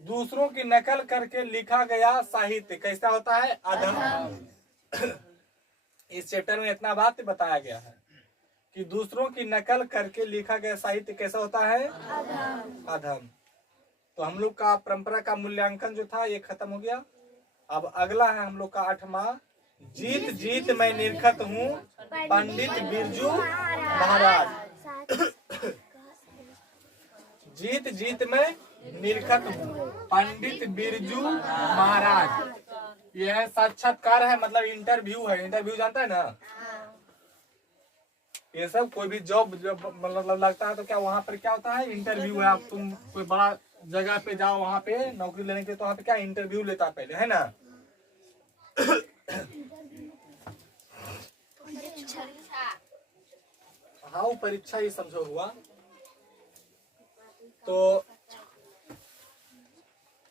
दूसरों की नकल करके लिखा गया साहित्य कैसा होता है? अधम। इस चैप्टर में इतना बात बताया गया है कि दूसरों की नकल करके लिखा गया साहित्य कैसा होता है? अधम। तो हम लोग का परंपरा का मूल्यांकन जो था ये खत्म हो गया। अब अगला है हम लोग का 8वां, जीत जीत मैं निरखत हूँ पंडित बिरजू महाराज। जीत जीत मैं निरखत हूँ पंडित बिरजू महाराज। यह है साक्षात्कार है, मतलब इंटरव्यू है। इंटरव्यू जानता है ना, ये सब कोई भी जॉब मतलब लगता है तो क्या वहाँ पर क्या होता है? इंटरव्यू है। आप तुम कोई बड़ा जगह पे जाओ, वहाँ पे नौकरी लेने के तो वहाँ पे क्या इंटरव्यू लेता है पहले, है ना। हाँ, वो परीक्षा ही समझो हुआ। तो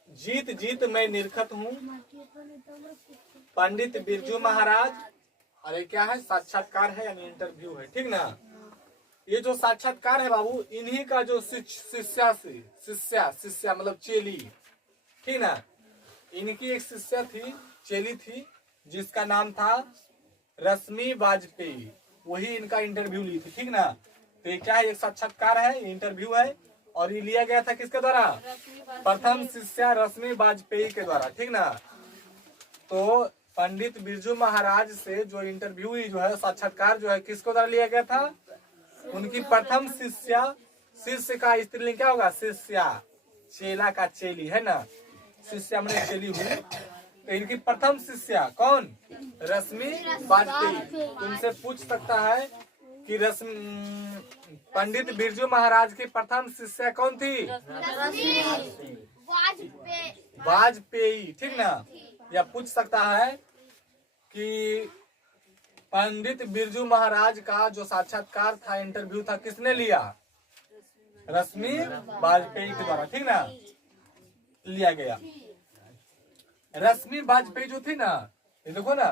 जीत जीत मैं निरखत हूँ पंडित बिरजू महाराज। अरे क्या है? साक्षात्कार है यानी इंटरव्यू है। ठीक ना। ये जो साक्षात्कार है बाबू, इन्हीं का जो शिष्या मतलब चेली, ठीक ना, इनकी एक शिष्या थी, चेली थी, जिसका नाम था रश्मि वाजपेयी। वही इनका इंटरव्यू ली थी। ठीक ना। तो ये क्या है? एक साक्षात्कार है, इंटरव्यू है। और ये लिया गया था किसके द्वारा? प्रथम शिष्या रश्मि वाजपेयी के द्वारा। ठीक ना। तो पंडित बिरजू महाराज से जो इंटरव्यू जो है, साक्षात्कार जो है, किसको द्वारा लिया गया था? उनकी प्रथम शिष्या, शिष्य का स्त्रीलिंग क्या होगा? शिष्या, चेला का चेली, है ना। शिष्या मैंने चेली हुई। तो इनकी प्रथम शिष्या कौन? रश्मि वाजपेयी। तुमसे पूछ सकता है कि पंडित बिरजू महाराज की प्रथम शिष्या कौन थी? वाजपेयी। ठीक ना। या पूछ सकता है कि पंडित बिरजू महाराज का जो साक्षात्कार था, इंटरव्यू था, किसने लिया? रश्मि वाजपेयी के द्वारा। ठीक ना, लिया गया। रश्मि वाजपेयी जो थी ना, ये देखो ना,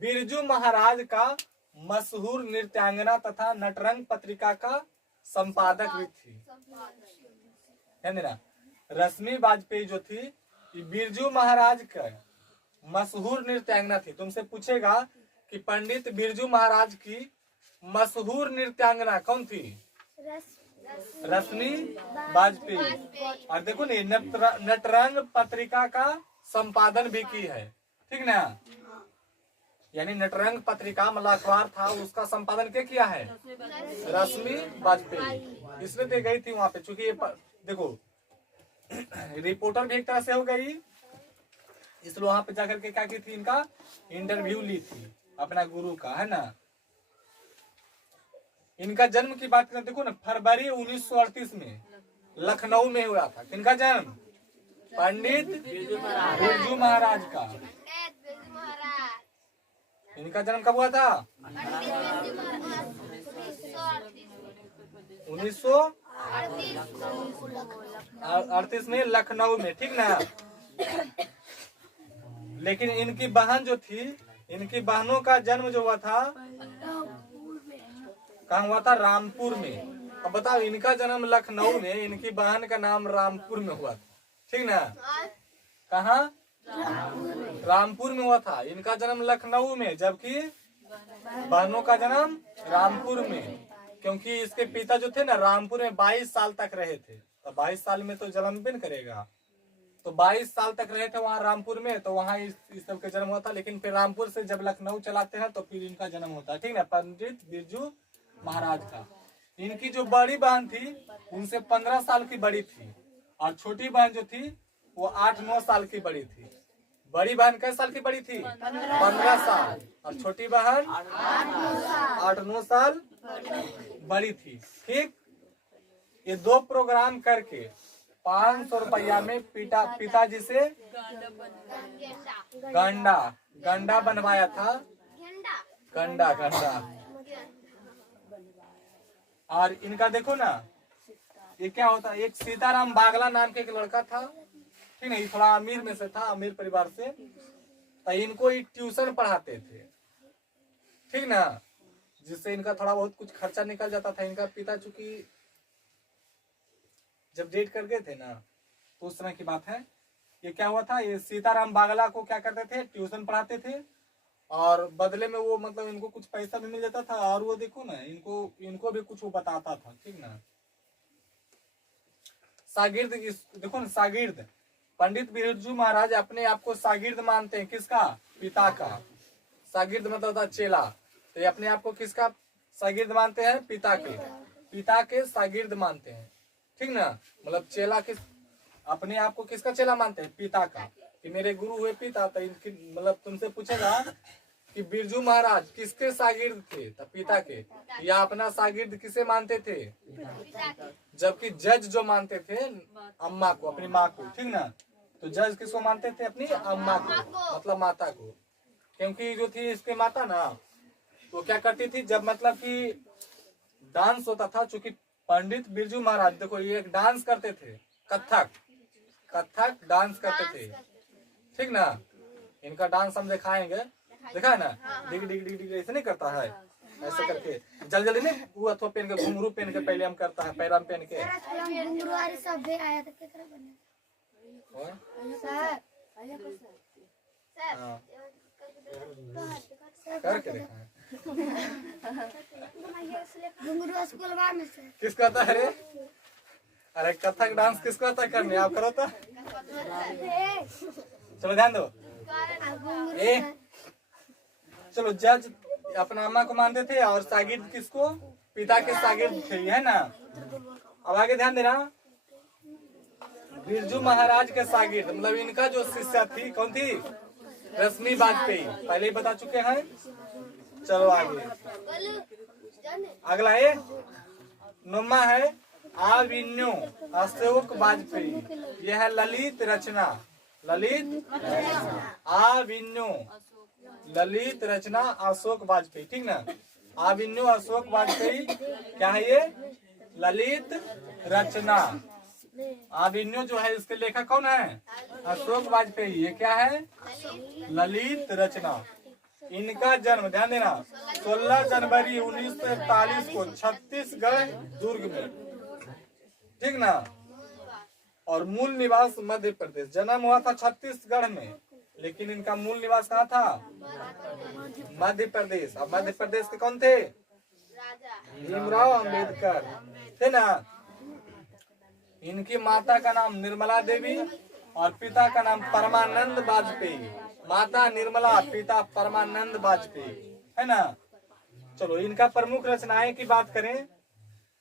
बिरजू महाराज का मशहूर नृत्यांगना तथा नटरंग पत्रिका का संपादक भी थी, है ना। रश्मि वाजपेयी जो थी, ये बिरजू महाराज का मशहूर नृत्यांगना थी। तुमसे पूछेगा कि पंडित बिरजू महाराज की मशहूर नृत्यांगना कौन थी? रश्मि वाजपेयी। और देखो नहीं, नटरंग पत्रिका का संपादन भी की है। ठीक ना। यानी नटरंग पत्रिका मतलब अखबार था, उसका संपादन क्या किया है? रश्मि वाजपेयी। इसलिए दे गई थी वहां पे, चूंकि ये देखो रिपोर्टर भी एक तरह से हो गई, इसलिए वहां पे जाकर के क्या की थी? इनका इंटरव्यू ली थी अपना गुरु का, है ना। इनका जन्म की बात करें, देखो ना, फरवरी 1938 में लखनऊ में हुआ था। किनका जन्म? पंडित बिरजू महाराज का। इनका जन्म कब हुआ था? 1938 में लखनऊ में, ठीक ना। लेकिन इनकी बहन जो थी, इनकी बहनों का जन्म जो हुआ था कहाँ हुआ था? रामपुर में। अब बताओ, इनका जन्म लखनऊ में, इनकी बहन का नाम रामपुर में हुआ था, ठीक ना। कहाँ? रामपुर में हुआ था। इनका जन्म लखनऊ में, जबकि बहनों का जन्म रामपुर में। क्योंकि इसके पिता जो थे ना, रामपुर में 22 साल तक रहे थे। तो 22 साल में तो जन्म भी नहीं करेगा, तो 22 साल तक रहे थे वहाँ रामपुर में, तो वहाँ इस सब का जन्म हुआ था। लेकिन फिर रामपुर से जब लखनऊ चलाते हैं तो फिर इनका जन्म होता है, ठीक ना, पंडित बिरजू महाराज का। इनकी जो बड़ी बहन थी उनसे 15 साल की बड़ी थी, और छोटी बहन जो थी वो 8-9 साल की बड़ी थी। बड़ी बहन कितने साल की बड़ी थी? 15 साल। और छोटी बहन 8-9 साल बड़ी थी, ठीक। ये 2 प्रोग्राम करके 500 रुपया में पिताजी से गंडा बनवाया था। गंडा। और इनका देखो ना, ये क्या होता है, एक सीताराम बागला नाम के एक लड़का था, ठीक है, थोड़ा अमीर में से था, अमीर परिवार से। तो इनको ट्यूशन पढ़ाते थे, ठीक ना, जिससे इनका थोड़ा बहुत कुछ खर्चा निकल जाता था। इनका पिता चूंकि जब डेट कर गए थे ना, तो उस समय की बात है। ये क्या हुआ था, ये सीताराम बागला को क्या करते थे, ट्यूशन पढ़ाते थे, और बदले में वो मतलब इनको कुछ पैसा भी मिल जाता था। और वो देखो ना, इनको भी कुछ वो बताता था, ठीक ना। शागिर्द, देखो ना, शागिर्द, पंडित बिरजू महाराज अपने आप को शागिर्द मानते हैं। किसका? पिता का। शागिर्द मतलब था चेला। तो ये अपने आप को किसका शागिर्द मानते हैं? पिता के शागिर्द मानते हैं, ठीक ना। मतलब चेला किस, अपने आप को किसका चेला मानते हैं? पिता का। कि मेरे गुरु हुए पिता। तो इनकी मतलब तुमसे पूछेगा कि बिरजू महाराज किसके शागिर्द थे? तो पिता के। या अपना शागिर्द किसे मानते थे? जबकि जज जो मानते थे अम्मा को, अपनी माँ को, ठीक ना। तो जज किसको मानते थे? अपनी अम्मा को, मतलब माता को। क्योंकि जो थी इसके माता ना, तो क्या करती थी, जब मतलब कि डांस होता था, चूंकि पंडित बिरजू महाराज देखो ये डांस करते थे, कथक डांस करते थे, ठीक ना। इनका डांस हम दिखाएंगे, देखा है ना, डिग डिग डिग डिग ऐसे नहीं करता है, ऐसे करके जल्दी नहीं, वो अथवा पहन के, घुंघरू पहन के पहले हम करता है, पैराम पहन के। करके देखा किसको आता है रे? अरे कथक डांस किसको आता है करने? आप करो तो। चलो ध्यान दो। चलो, जज अपना अम्मा को मानते थे और शागिर्द किसको? पिता के शागिर्द थे, है ना। अब आगे ध्यान देना, बिरजू महाराज के शागिर्द मतलब इनका जो शिष्या थी, कौन थी? रश्मि वाजपेयी, पहले ही बता चुके हैं। चलो आगे, अगला है नुमा है आविन्यो अशोक वाजपेयी। यह है ललित रचना, आविन्यो ललित रचना अशोक वाजपेयी, ठीक ना। आविन्यो अशोक वाजपेयी क्या है? ये ललित रचना। आविन्यो जो है इसके लेखक कौन है? अशोक वाजपेयी। ये क्या है? ललित रचना। इनका जन्म ध्यान देना 16 जनवरी 1941 को छत्तीसगढ़ दुर्ग में, ठीक ना। और मूल निवास मध्य प्रदेश। जन्म हुआ था छत्तीसगढ़ में, लेकिन इनका मूल निवास कहाँ था? मध्य प्रदेश। अब मध्य प्रदेश के कौन थे? भीमराव अंबेडकर थे ना। इनकी माता का नाम निर्मला देवी और पिता का नाम परमानंद वाजपेयी। माता निर्मला, पिता परमानंद वाजपेयी, है ना। चलो, इनका प्रमुख रचनाएं की बात करें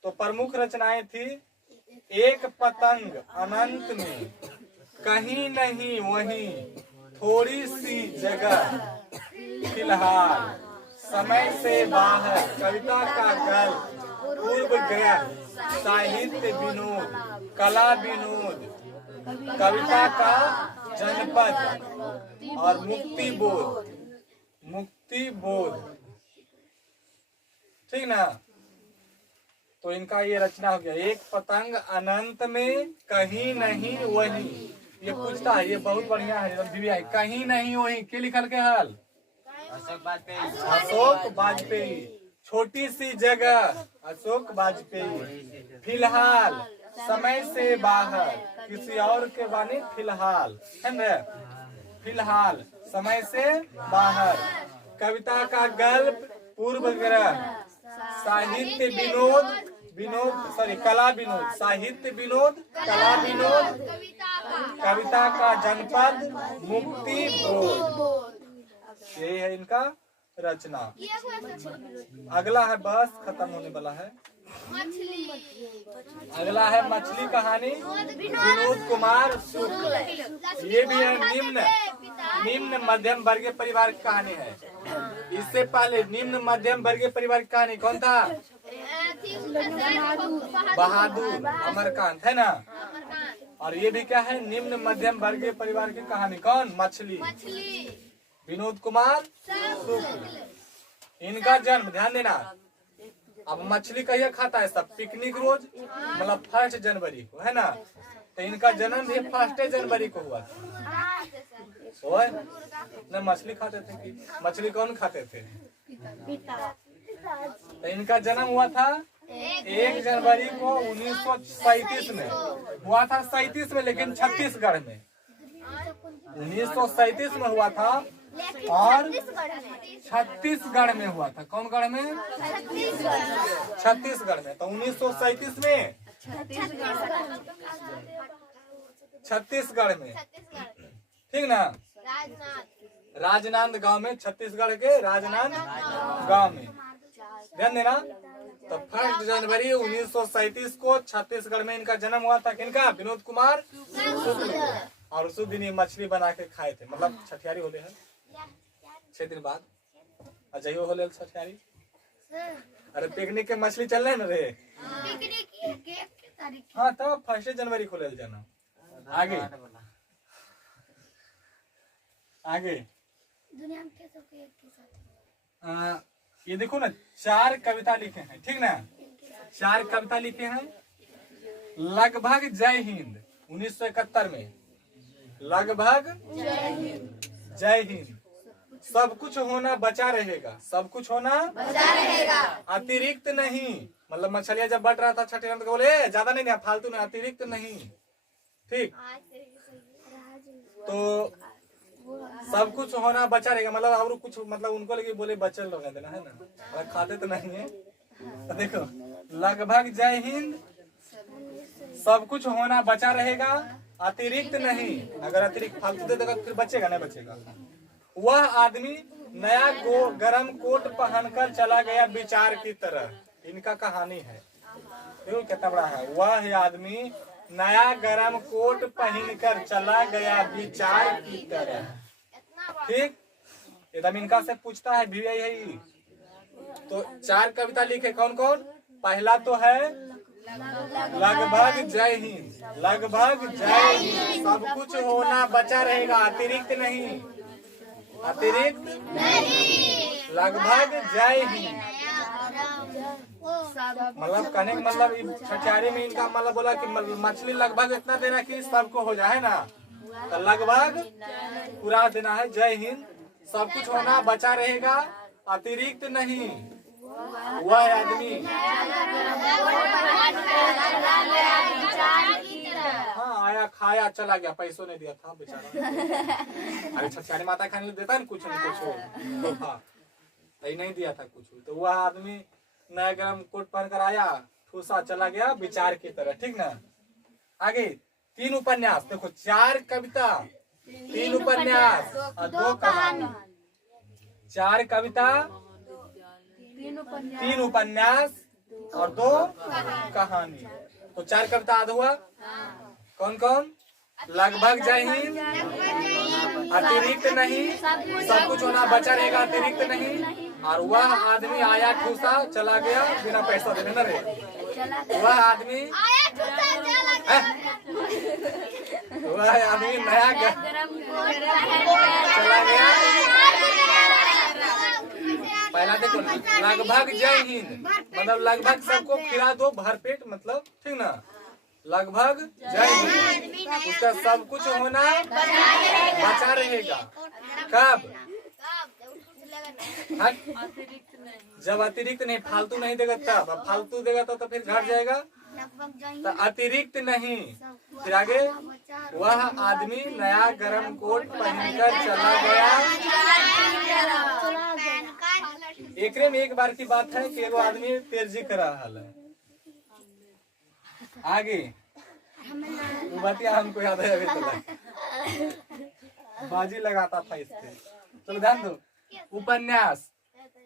तो प्रमुख रचनाएं थी एक पतंग अनंत में, कहीं नहीं वहीं, थोड़ी सी जगह, फिलहाल, समय से बाहर, कविता का गल, पूर्व ग्रह, साहित्य विनोद, कला विनोद, कविता का जनपद और मुक्ति बोध। मुक्ति बोध, ठीक ना। तो इनका ये रचना हो गया। एक पतंग अनंत में कहीं नहीं वही। ये पूछता है, ये बहुत बढ़िया है एकदम दिव्या है। कहीं नहीं वही के लिखल के हल अशोक वाजपेयी। छोटी सी जगह अशोक वाजपेयी। फिलहाल समय से बाहर किसी और के बानी फिलहाल है ना। फिलहाल समय से बाहर। कविता का गल्प पूर्व ग्रह, साहित्य विनोद कला विनोद, साहित्य विनोद, कला विनोद, कविता का जनपद, मुक्ति बोध। यही है इनका रचना। अगला है, बस खत्म होने वाला है। अगला है मछली कहानी, विनोद कुमार शुक्ल। ये भी है निम्न मध्यम वर्गीय परिवार की कहानी है। इससे पहले निम्न मध्यम वर्गीय परिवार की कहानी कौन था? बहादुर अमरकांत है ना। और ये भी क्या है? निम्न मध्यम वर्गीय परिवार की कहानी। कौन? मछली, विनोद कुमार शुक्ल। इनका जन्म, ध्यान देना, अब मछली का ये खाता है सब पिकनिक रोज, मतलब 1 जनवरी को है ना। तो इनका जन्म भी 1 जनवरी को हुआ था। न मछली खाते थे कि मछली कौन खाते थे? तो इनका जन्म हुआ था 1 जनवरी को 1937 में। हुआ था 37 में, लेकिन छत्तीसगढ़ में 1937 में हुआ था। और छत्तीसगढ़ में हुआ था। कौन गढ़ में? छत्तीसगढ़ में। तो 1937 में छत्तीसगढ़ में, ठीक ना। राजनांद गांव में, छत्तीसगढ़ के राजनांद गांव में, ध्यान देना। तो 1 जनवरी 1937 को छत्तीसगढ़ में इनका जन्म हुआ था। किनका? विनोद कुमार शुक्ल। और उस दिन ये मछली बना के खाए थे, मतलब छठियारी होले है 6 दिन बाद अजयो होले छठियारी। अरे पिकनिक के मछली चल रहे न रे। हाँ, तब 1 जनवरी को ले जाना। आगे आगे ये देखो ना, 4 कविता लिखे हैं, ठीक ना। 4 कविता लिखे हैं। लगभग जय हिंद 1971 में। लगभग जय हिंद। सब कुछ होना बचा रहेगा। सब कुछ होना बचा रहेगा, अतिरिक्त नहीं। मतलब मछलियां जब बट रहा था छठे को बोले ज्यादा नहीं, फालतू नहीं, अतिरिक्त नहीं, ठीक। तो सब कुछ होना बचा रहेगा, मतलब और कुछ, मतलब उनको लगे बोले बचल रहने देना है ना, खाते तो नहीं है। तो देखो, लगभग जय हिंद, सब कुछ होना बचा रहेगा, अतिरिक्त नहीं। अगर अतिरिक्त फालतू दे देगा फिर बचेगा नहीं बचेगा। वह आदमी नया गरम कोट पहनकर चला गया विचार की तरह। इनका कहानी है, क्यों कितना बड़ा है। वह आदमी नया गरम कोट पहनकर चला गया विचार की तरह, ठीक। एकदम इनका से पूछता है भी यही। तो 4 कविता लिखे, कौन कौन? पहला तो है लगभग जय हिंद। लगभग जय हिंद, सब कुछ होना बचा रहेगा, अतिरिक्त नहीं, अतिरिक्त नहीं। लगभग जय हिंद, मतलब कहने का मतलब छठियारी में इनका मतलब बोला कि मछली लगभग इतना देना कि सबको हो जाए ना। तो लगभग पूरा देना है। जय हिंद, सब कुछ होना बचा रहेगा, अतिरिक्त नहीं। वह आदमी, हाँ, आया खाया चला गया, पैसों नहीं दिया था बेचारा। अरे छठियारी माता खाने देता है ना कुछ न कुछ, हाँ, नहीं दिया था कुछ। तो वह आदमी नया गरम कोट पहनकर आया, ठूसा चला गया विचार की तरह, ठीक ना। आगे 3 उपन्यास, देखो 4 कविता, 3 उपन्यास और 2 कहानी। 4 कविता, 3 उपन्यास और 2 कहानी। तो 4 कविता आधा हुआ। कौन कौन? लगभग जय हिंद, अतिरिक्त नहीं, सब कुछ होना बचा रहेगा, अतिरिक्त नहीं। और वह आदमी आया ठूसा चला गया बिना पैसा देने न रे। वह आदमी नया चला गया। पहला देखो लगभग जय हिंद मतलब लगभग सबको खिला दो भरपेट मतलब ठीक ना। लगभग जय हिंद उसका सब कुछ होना बचा रहेगा। कब? जब अतिरिक्त नहीं फालतू नहीं देगा तब। फालतू देगा तो फिर घट जाएगा। तो अतिरिक्त नहीं। फिर आगे वह आदमी नया गरम कोट पहनकर चला गया। एकरे में एक बार की बात है कि वो आदमी तेजी कर रहा है। आगे वो बातिया हमको याद है अभी तक बाजी लगाता था इससे। तो ध्यान दो उपन्यास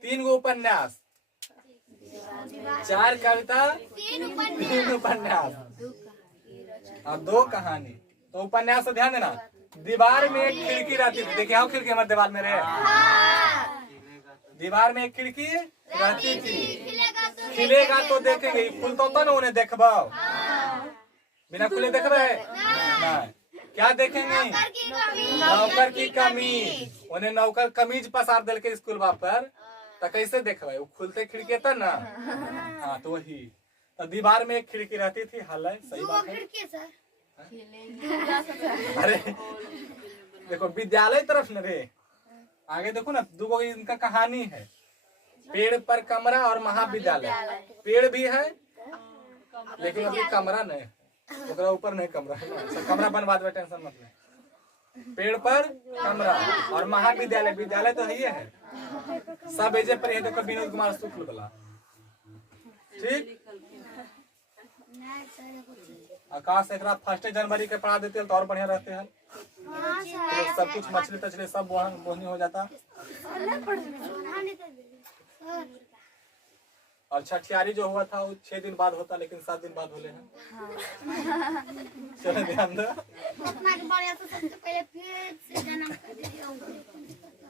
3 गो उपन्यास 4 कविता 3 उपन्यास और 2 कहानी। तो उपन्यास से ध्यान देना। दीवार में एक खिड़की रहती थी। देखिए खिड़की हमारे दीवार में रहे। दीवार में एक खिड़की रहती थी। खिलेगा तो देखेंगे फूल तो ना उन्हें देखबा बिना खुले देखबे नहीं। क्या देखेंगे? नौकर की कमीज। उन्हें नौकर कमीज पसार दिल के स्कूल पर तो कैसे देखबे? वो खुलते खिड़की था ना। हाँ तो वही तो दीवार में एक खिड़की रहती थी। हाल है सही बात है। अरे देखो विद्यालय तरफ न रे। आगे देखो ना 2 गो इनका कहानी है। पेड़ पर कमरा और महाविद्यालय। पेड़ भी है लेकिन अभी कमरा नहीं है। ऊपर नहीं कमरा है। कमरा बनवा दे टेंशन मत ले। पेड़ पर कमरा और महाविद्यालय। विद्यालय तो है सब एजे पर है। देखो विनोद कुमार शुक्ल वाला ठीक। आकाश एक 1 जनवरी के पढ़ा देते तो और बढ़िया रहते हैं। तो सब कुछ मछली तछली सब बोहनी हो जाता। और छठियारी जो हुआ था वो 6 दिन बाद होता लेकिन 7 दिन बाद होले हैं। चलो ध्यान दो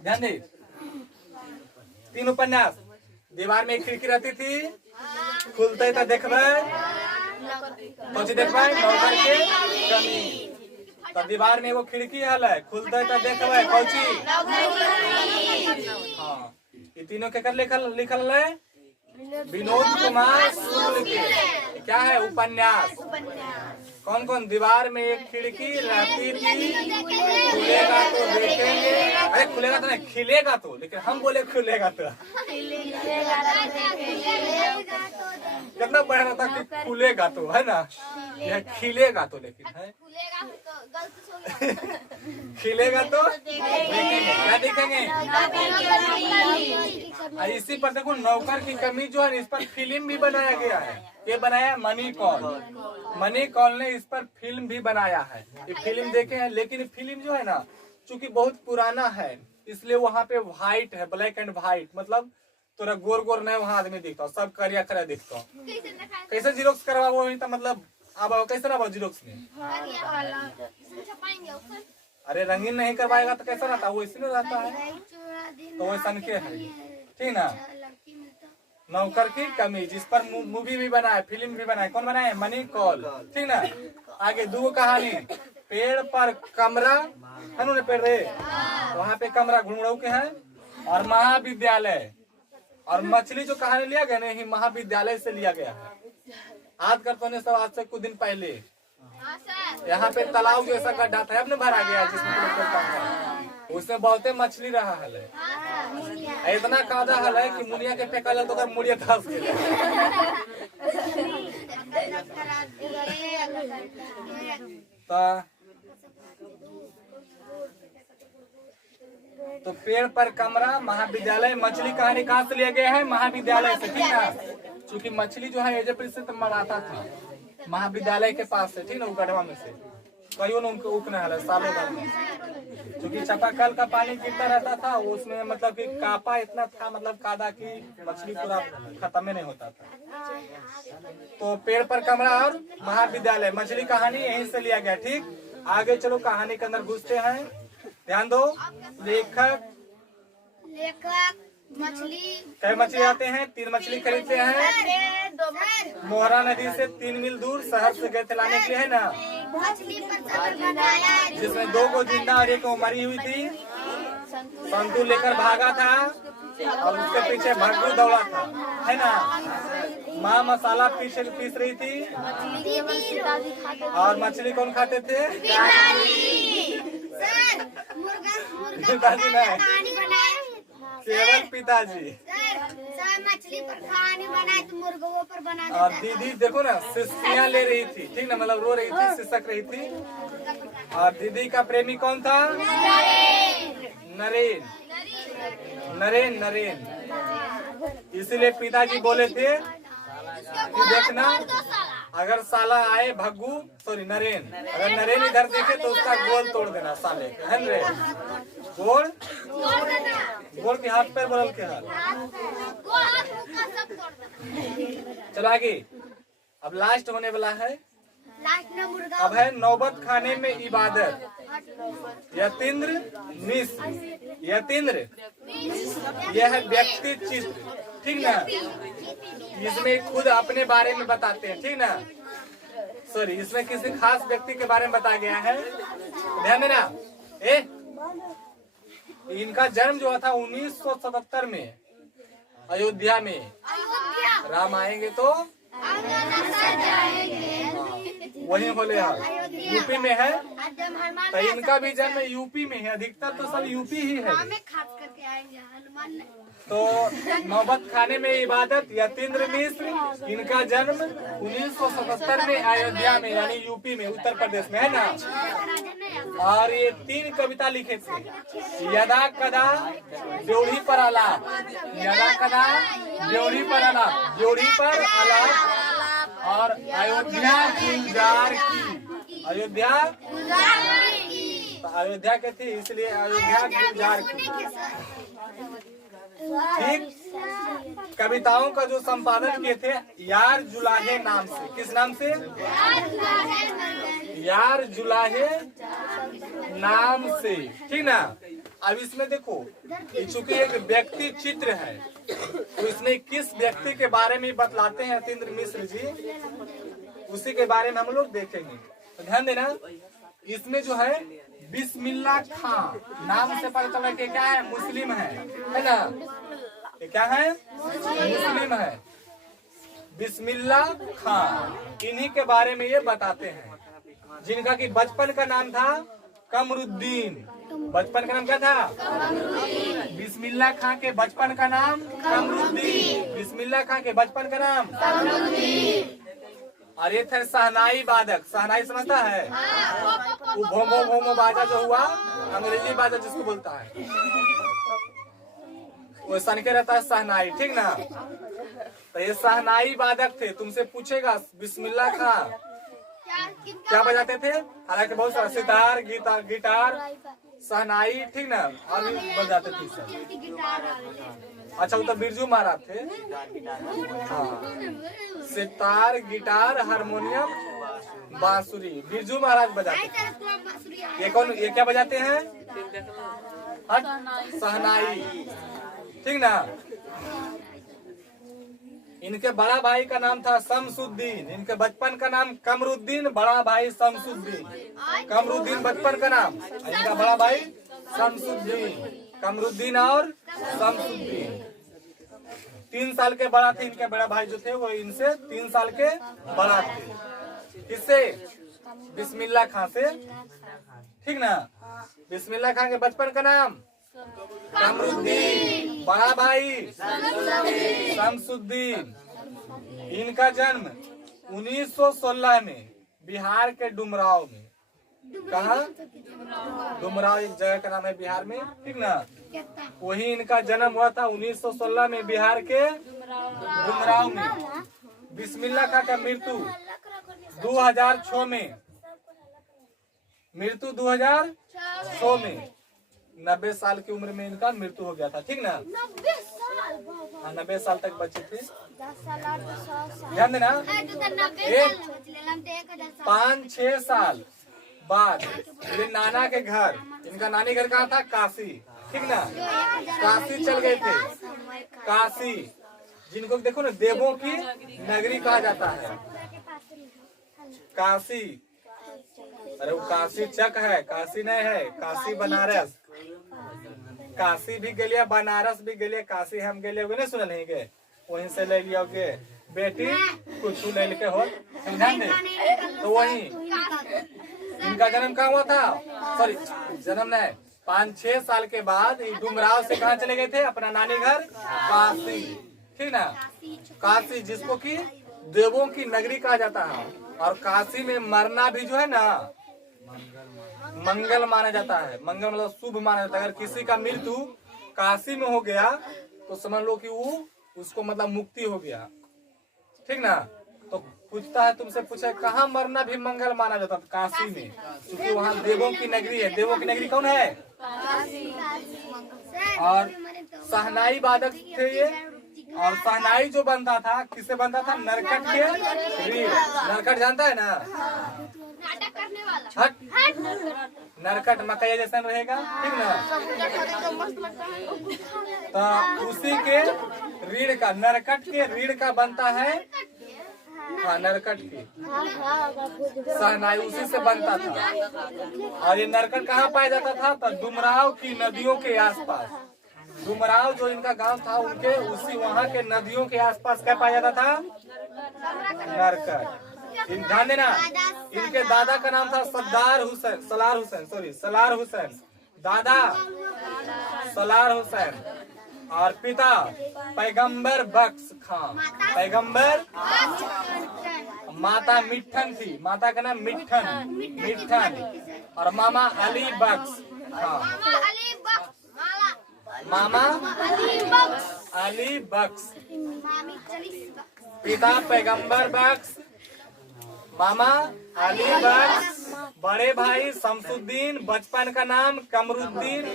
ध्यान दे। 3 उपन्यास। दीवार में एक खिड़की रहती थी। खुलते तो देखबे कौची देखबे नौकर के कमी। तो दीवार में वो खिड़की है खुलते तो देखबे कौची। हाँ ये तीनों के कर लिखल है विनोद कुमार शुक्ल के। क्या है? उपन्यास। कौन कौन? दीवार में एक खिड़की रहती थी। खुलेगा तो देखेंगे। अरे खुलेगा तो नहीं खिलेगा तो। लेकिन हम बोले खुलेगा तो कितना बढ़िया था कि खुलेगा तो है ना। यह खिलेगा तो लेकिन है खिलेगा तो देखेंगे। क्या देखेंगे? इसी पर देखो नौकर की कमी जो है इस पर फिल्म भी बनाया गया है। ये बनाया मनी कॉल। मनी कॉल ने इस पर फिल्म भी बनाया है। ये फिल्म देखे हैं लेकिन फिल्म जो है ना चूंकि बहुत पुराना है इसलिए वहाँ पे व्हाइट है ब्लैक एंड व्हाइट मतलब तोरा गोर गोर नहीं वहाँ आदमी दिखता सब करिया करिया दिखता। कैसे जीरोक्स करवा वो तो मतलब अब कैसे ना जीरोक्स में। अरे रंगीन नहीं करवाएगा तो कैसा रहता वो इसलिए रहता है। तो वैसा के है ठीक ना। नौकर की कमी जिस पर मूवी भी बना है फिल्म भी बना है। कौन बनाए? मनी कॉल ठीक ना। आगे 2 कहानी। पेड़ पर कमरा है ना पेड़ रे वहाँ पे कमरा घुमड़ऊ के है। और महाविद्यालय और मछली जो कहानी लिया गया नहीं महाविद्यालय से लिया गया है। आज करते सब आज से कुछ दिन पहले यहाँ पे तालाब जैसा गड्ढा था अब भरा गया जिसमें उसमें बहुते मछली रहा है। इतना कादा हल है कि मुनिया के फेंकल तो मुड़िया धस गया। तो पेड़ पर कमरा महाविद्यालय मछली कहानी कहाँ से लिया गया है? महाविद्यालय से ठीक ना। चूंकि मछली जो है एजे से मराता था महाविद्यालय के पास से ठीक ना। गढ़वा में से कई उनके उकने है सालों भर में। क्योंकि चापाकल का पानी गिरता रहता था उसमें मतलब कि कापा इतना था मतलब कादा की मछली पूरा खत्म नहीं होता था। तो पेड़ पर कमरा और महाविद्यालय मछली कहानी यहीं से लिया गया ठीक। आगे चलो कहानी के अंदर घुसते हैं। ध्यान दो। लेखक कई मछली आते हैं? 3 मछली खरीदते हैं मोहरा नदी से 3 मील दूर शहर से गए थे लाने के लिए, है ना? जिसमें 2 को जिंदा और 1 को मरी हुई थी। संतू लेकर भागा था और उसके पीछे भग्गू दौड़ा था, है ना? माँ मसाला पीस रही थी और मछली कौन खाते थे? पिताजी नहीं, केवल पिताजी। मछली पर कहानी बनाए तो मुर्गों पर बना। और दीदी देखो ना सिसकियाँ ले रही थी, ठीक ना, मतलब रो रही थी, सिसक रही थी। और दीदी का प्रेमी कौन था? नरेन। नरेन नरेन। इसीलिए पिताजी बोले थे कि देखना अगर साला आए भग्गू, सॉरी नरेन, अगर नरेन इधर देखे तो उसका गोल तोड़ देना साले के, है रे? गोल गोल के हाथ पैर बदल के हाथ। चलो आगे, अब लास्ट होने वाला है। अब है नौबत खाने में इबादत। यतीन्द्र मिश्र। यतीन्द्र यह है व्यक्ति चित्र, ठीक ना? इसमें खुद अपने बारे में बताते हैं, ठीक ना? सॉरी, इसमें किसी खास व्यक्ति के बारे में बताया गया है। ध्यान देना। इनका जन्म जो था 1977 में अयोध्या में। राम आएंगे तो वही बोले यूपी में है, तो इनका भी जन्म यूपी में है। अधिकतर तो सब यूपी ही है। तो नौबत खाने में इबादत यतीन्द्र मिश्र, इनका जन्म 1977 में अयोध्या में यानी यूपी में, उत्तर प्रदेश में, है ना? और ये 3 कविता लिखे थे। यदा कदा ड्योढ़ी पर आलाप, यदा कदा ड्योढ़ी पर आलाप, ड्योढ़ी पर आलाप, और अयोध्या गुलजार की। अयोध्या तो अयोध्या के थे इसलिए अयोध्या गुलजार की, ठीक। कविताओं का जो संपादन किए थे यार जुलाहे नाम से। किस नाम से? यार जुलाहे नाम से, ठीक ना? अब इसमें देखो, चूंकि एक व्यक्ति चित्र है तो इसमें किस व्यक्ति के बारे में बतलाते हैं यतीन्द्र मिश्र जी, उसी के बारे में हम लोग देखेंगे। तो ध्यान देना, इसमें जो है बिस्मिल्लाह खां नाम से पता चला कि क्या है? मुस्लिम है ना? ये क्या है? मुस्लिम है। बिस्मिल्लाह खां, इन्हीं के बारे में ये बताते हैं, जिनका कि बचपन का नाम था कमरुद्दीन। बचपन का नाम क्या था? बिस्मिल्लाह खां के बचपन का नाम कमरुद्दीन। बिस्मिल्लाह खां के बचपन का नाम कमरुद्दीन। और ये थे शहनाई वादक। शहनाई समझता है? वो भोमो भोमो बाजा जो हुआ, अंग्रेजी बाजा जिसको बोलता है, वो सन के रहता है शहनाई, ठीक ना? तो ये शहनाई वादक थे। तुमसे पूछेगा बिस्मिल्लाह खां क्या बजाते थे? हालांकि बहुत सारा सितार, गिटार, शहनाई, ठीक ना, और भी बजाते थे सब। अच्छा, वो तो बिरजू महाराज थे। हाँ, सितार, गिटार, हारमोनियम, बांसुरी बिरजू महाराज बजाते थे। ये कौन? ये क्या बजाते हैं? शहनाई, ठीक ना? इनके बड़ा भाई का नाम था शमसुद्दीन। इनके बचपन का नाम कमरुद्दीन, बड़ा भाई शमसुद्दीन। कमरुद्दीन बचपन का नाम, इनका बड़ा भाई शमसुद्दीन। कमरुद्दीन और शमसुद्दीन 3 साल के बड़ा थे। इनके बड़ा भाई जो थे वो इनसे 3 साल के बड़ा थे। किससे? बिस्मिल्लाह खां से, ठीक ना? बिस्मिल्लाह खां के बचपन का नाम कमरुद्दीन, बड़ा भाई शमसुद्दीन। इनका जन्म 1916 में बिहार के डुमराव में। कहा? डुमराव एक जगह का नाम है बिहार में, ठीक ना? वही इनका जन्म हुआ था 1916 में बिहार के डुमराव में। बिस्मिल्लाह खां का मृत्यु 2006 में, मृत्यु 2006 में 90 साल की उम्र में इनका मृत्यु हो गया था, ठीक ना? 90 साल तक बचे थे। ध्यान देना, 5-6 साल बाद ये नाना के घर, इनका नानी घर कहाँ था? काशी, ठीक ना। काशी चल गए थे, काशी जिनको देखो ना देवों की नगरी कहा जाता है, काशी। अरे वो काशी चक है, काशी नहीं है, काशी बनारस। काशी भी गलिया, बनारस भी गलिया, काशी हम गलिया नहीं सुना नहीं गए, वहीं से ले लिया के बेटी कुछ ले लेके हो ध्यान दे। तो वही इनका जन्म कहाँ हुआ था, सॉरी जन्म नहीं, 5-6 साल के बाद डुमराव से कहाँ चले गए थे, अपना नानी घर काशी, ठीक ना। काशी जिसको कि देवों की नगरी कहा जाता है, और काशी में मरना भी जो है ना मंगल माना जाता है। मंगल मतलब शुभ माना जाता है। अगर किसी का मृत्यु काशी में हो गया तो समझ लो कि वो उसको मतलब मुक्ति हो गया, ठीक ना। तो पूछता है, तुमसे पूछे कहाँ मरना भी मंगल माना जाता है, काशी में, क्योंकि वहाँ देवों की नगरी है। देवों की नगरी कौन है, और सहनाई वादक थे ये, और सहनाई जो बनता था किससे बनता था, नरकट के रीढ़। नरकट जानता है ना, नाटक करने वाला हट नरकट मकई जैसा रहेगा, ठीक ना। तो उसी के रीढ़ का, नरकट के रीढ़ का बनता है, हाँ नरकट की सहनाई उसी से बनता था। और ये नरकट कहाँ पाया जाता था, तो डुमराव की नदियों के आसपास। डुमराव जो इनका गांव था उनके उसी वहाँ के नदियों के आसपास क्या पाया जाता था, नरकट। ध्यान देना, इनके दादा का नाम था सलार हुसैन, दादा सलार हुसैन, और पिता पैगंबर बख्श खां, पैगंबर। माता मिठन थी, माता का नाम मिठन, और मामा अली बख्श खां, मामा अली बख्श, पिता पैगंबर बख्श, मामा अली बख्श, बड़े भाई शमसुद्दीन, बचपन का नाम कमरुद्दीन,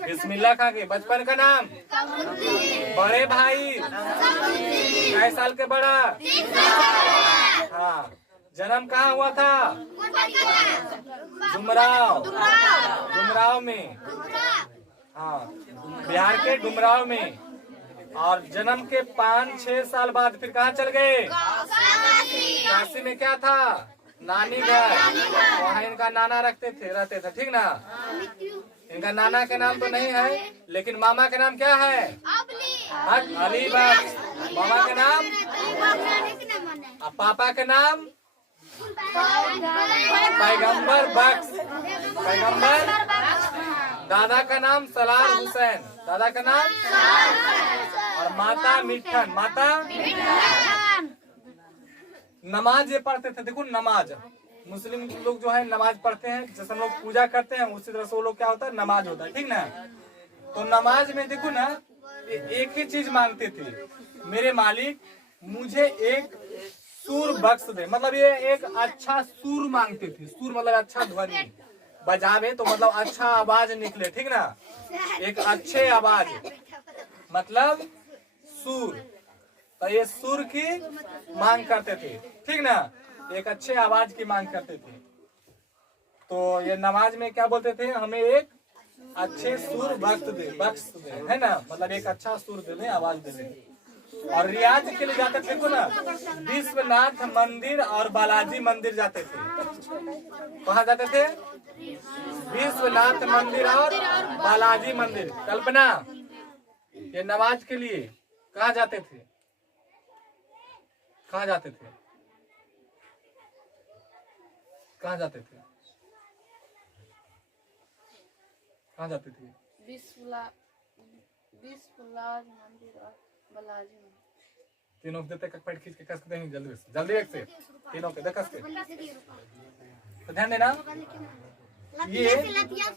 बिस्मिल्लाह खा के बचपन का नाम, बड़े भाई कै साल के बड़ा, हाँ। जन्म कहाँ हुआ था, डुमराव में, हाँ बिहार के डुमराव में। और जन्म के 5-6 साल बाद फिर कहाँ चल गए, काशी में क्या था, नानी घर, वहाँ इनका नाना रहते थे, ठीक ना। इनका नाना के नाम तो नहीं है, लेकिन मामा के नाम क्या है, अली बख्श, मामा के नाम, और पापा के नाम पैगंबर बख्श, पैगंबर। दादा का नाम सलार हुसैन, दादा का नाम, और माता मिठन, माता। नमाज ये पढ़ते थे, देखो नमाज, मुस्लिम लोग जो है नमाज पढ़ते हैं, जैसे हम लोग पूजा करते हैं उसी तरह से वो लोग क्या होता है, नमाज होता है, ठीक ना। तो नमाज में देखो ना एक ही चीज मांगते थे, मेरे मालिक मुझे एक सुर बख्श दे, मतलब ये एक अच्छा सुर मांगते थे। सुर मतलब अच्छा ध्वनि बजावे तो मतलब अच्छा आवाज निकले, ठीक ना। एक अच्छे आवाज मतलब सुर, तो ये सुर की मांग करते थे, ठीक ना। एक अच्छे आवाज की मांग करते थे। तो ये नमाज में क्या बोलते थे, हमें एक अच्छे सुर बख्श दे, है ना, मतलब एक अच्छा सुर दे दे, आवाज दे दे। और रियाज के लिए जाते थे तो ना विश्वनाथ मंदिर और बालाजी मंदिर जाते थे। कहाँ जाते थे, विश्वनाथ मंदिर और बालाजी मंदिर। कल्पना, ये नमाज के लिए कहाँ जाते थे, कहाँ जाते थे, कहाँ जाते थे, कहाँ जाते थे, विश्वनाथ मंदिर और बालाजी मंदिर। तीनों को देते पैर खींच के कस के देंगे, जल्दी एक से तीनों के कस के। तो ध्यान देना, ये लतिया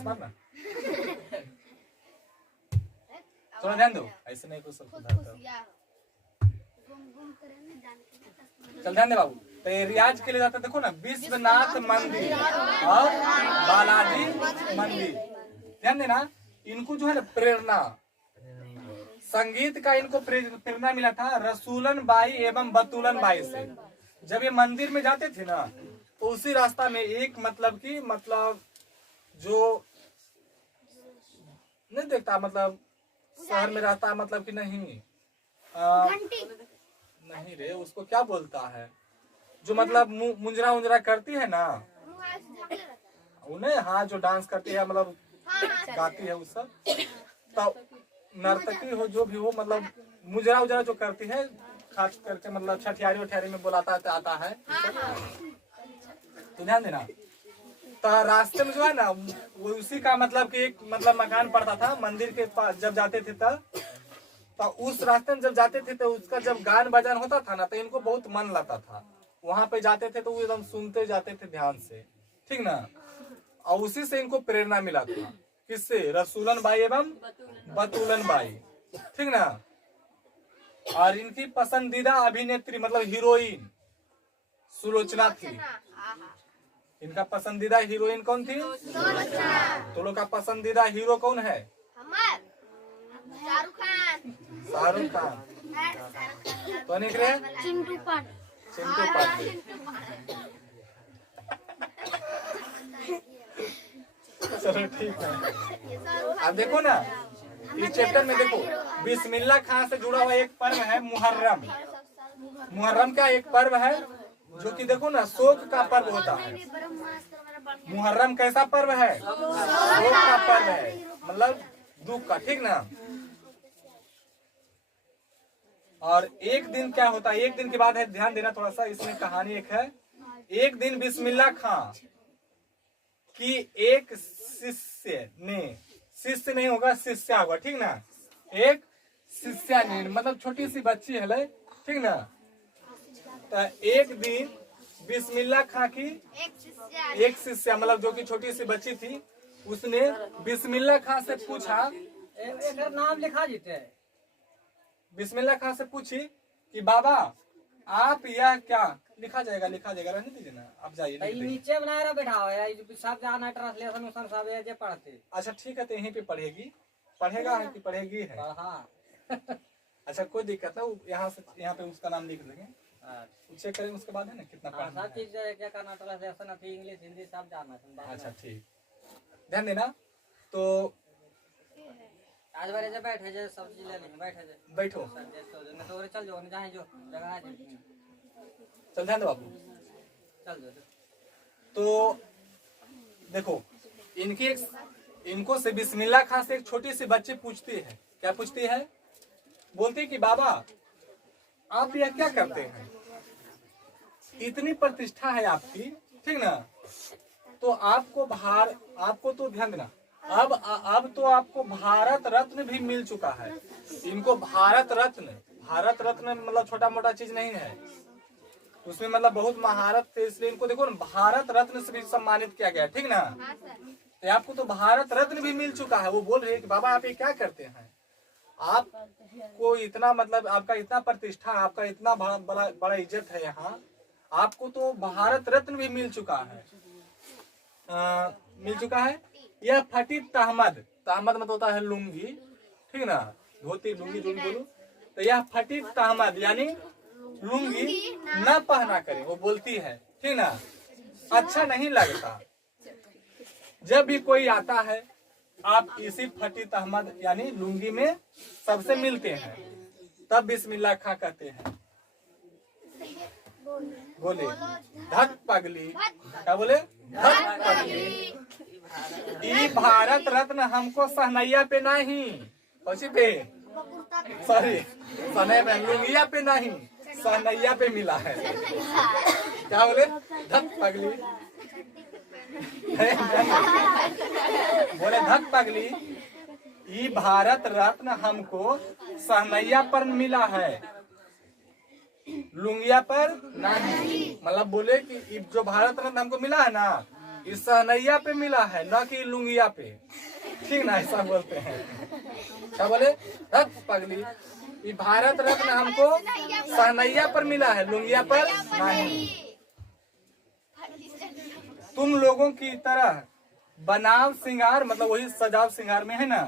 मारना, थोड़ा ध्यान दो, ऐसे नहीं कुछ चल ध्यान दे बाबू। तो ये रियाज के लिए जाते देखो ना, विश्वनाथ मंदिर और बालाजी मंदिर। ध्यान देना, इनको जो है ना प्रेरणा, संगीत का इनको प्रेरणा मिला था रसूलन बाई एवं बतूलन बाई से। जब ये मंदिर में जाते थे ना तो उसी रास्ता में एक मतलब जो नहीं देखता, मतलब शहर में रहता, मतलब कि नहीं घंटी नहीं रे, उसको क्या बोलता है, जो मतलब मुंजरा उंजरा करती है ना, उन्हें, हाँ, जो डांस करती है, मतलब गाती है, वो सब। तो नर्तकी हो, जो भी हो, मतलब मुजरा उजरा जो करती है, खास करके मतलब छठियारी उठियारी में बुलाता आता है, तो ध्यान देना। तो रास्ते में जो है ना, वो उसी का मतलब कि एक मतलब मकान पड़ता था मंदिर के पास, जब जाते थे तब। तो उस रास्ते में जब जाते थे तो उसका जब गान बजान होता था ना, तो इनको बहुत मन लगता था। वहां पे जाते थे तो वो एकदम सुनते जाते थे ध्यान से, ठीक ना। और उसी से इनको प्रेरणा मिला था, किससे? रसूलन बाई एवं बतूलन बाई, ठीक ना। और इनकी पसंदीदा अभिनेत्री मतलब हीरोइन सुलोचना थी। इनका पसंदीदा हीरोइन कौन थी? तो लोग का पसंदीदा हीरो कौन है? शाहरुख खान। शाहरुख खान। तो निकले चिंटू पांडे। चिंटू पांडे। चलो ठीक है। अब देखो ना, इस चैप्टर में देखो, बिस्मिल्लाह खान से जुड़ा हुआ एक पर्व है मुहर्रम। मुहर्रम का एक पर्व है जो कि देखो ना, शोक का पर्व होता है। मुहर्रम कैसा पर्व है? शोक का पर्व है, मतलब दुख का, ठीक ना। और एक दिन क्या होता है, एक दिन के बाद है, ध्यान देना थोड़ा सा, इसमें कहानी एक है। एक दिन बिस्मिल्लाह खां की एक शिष्य ने, शिष्य नहीं होगा, शिष्या होगा, ठीक ना। एक शिष्या ने, मतलब छोटी सी बच्ची है, ठीक ना। तो एक दिन बिस्मिल्लाह खां की एक शिष्या, मतलब जो कि छोटी सी बच्ची थी, उसने बिस्मिल्लाह खां से पूछा, नाम लिखा जीते, बिस्मिल्लाह खां से पूछी कि बाबा आप यह क्या, लिखा जाएगा रहने दीजिए ना, आप जाइए नीचे बनाया रहा बैठा हुआ है, सब जाना ट्रांसलेशन उसन सब है जे पढ़ते। अच्छा ठीक है, तो यहीं पे पढ़ेगी, पढ़ेगा है कि पढ़ेगी है? हाँ। अच्छा कोई दिक्कत है, यहाँ से यहाँ पे उसका नाम लिख देंगे, चेक करेंगे उसके बाद है ना कितना पढ़ना सब चीज क्या करना, ट्रांसलेशन इंग्लिश हिंदी सब जाना। अच्छा ठीक, ध्यान देना। तो आज बारे जब बैठे जे सब चीज ले लेंगे, बैठे जे बैठो, तो चल जाओ, जहाँ जो जगह है, चल ध्यान दो बाबू, चल जाओ। तो देखो, इनको से बिस्मिल्लाह खां से एक छोटी सी बच्ची पूछती है, क्या पूछती है? बोलती है कि बाबा आप यह क्या करते हैं, इतनी प्रतिष्ठा है आपकी, ठीक ना। तो आपको तो ध्यान देना, अब तो आपको भारत रत्न भी मिल चुका है। इनको भारत रत्न मतलब छोटा मोटा चीज नहीं है, उसमें मतलब बहुत महारत थे, इसलिए इनको देखो ना, भारत रत्न से भी सम्मानित किया गया, ठीक ना। तो आपको तो भारत रत्न भी मिल चुका है। वो बोल रही है कि बाबा आप ये क्या करते हैं, आपको इतना मतलब आपका इतना प्रतिष्ठा, आपका इतना बड़ा इज्जत है यहाँ, आपको तो भारत रत्न भी मिल चुका है। मिल चुका है। यह फटी तहमद मतलब होता है लुंगी, ठीक ना, धोती लुंगी जो भी बोलूं। तो यह फटी तहमद यानी लुंगी न पहना करें, वो बोलती है, ठीक ना, अच्छा नहीं लगता। जब भी कोई आता है आप इसी फटी तहमद यानी लुंगी में सबसे मिलते हैं, तब बिस्मिल्लाह खां कहते हैं। बोले धक पगली, क्या बोले? धक पगली, ई भारत रत्न हमको सहनैया पे नहीं, कौची पे, सॉरी सहनैया पे, लुंगिया पे नहीं, सहनैया पे मिला है। क्या बोले? धक पगली, बोले धक पगली, ई भारत रत्न हमको सहनैया पर मिला है, लुंगिया पर नहीं। मतलब बोले कि जो भारत रत्न हमको मिला है ना, इस सहनैया पे मिला है, न कि लुंगिया पे, ठीक ना, ऐसा बोलते हैं। क्या बोले? धक पगली, ये भारत रत्न हमको सहनैया पर मिला है, लुंगिया पर नहीं। तुम लोगों की तरह बनाव श्रृंगार मतलब वही सजाव श्रृंगार में है ना,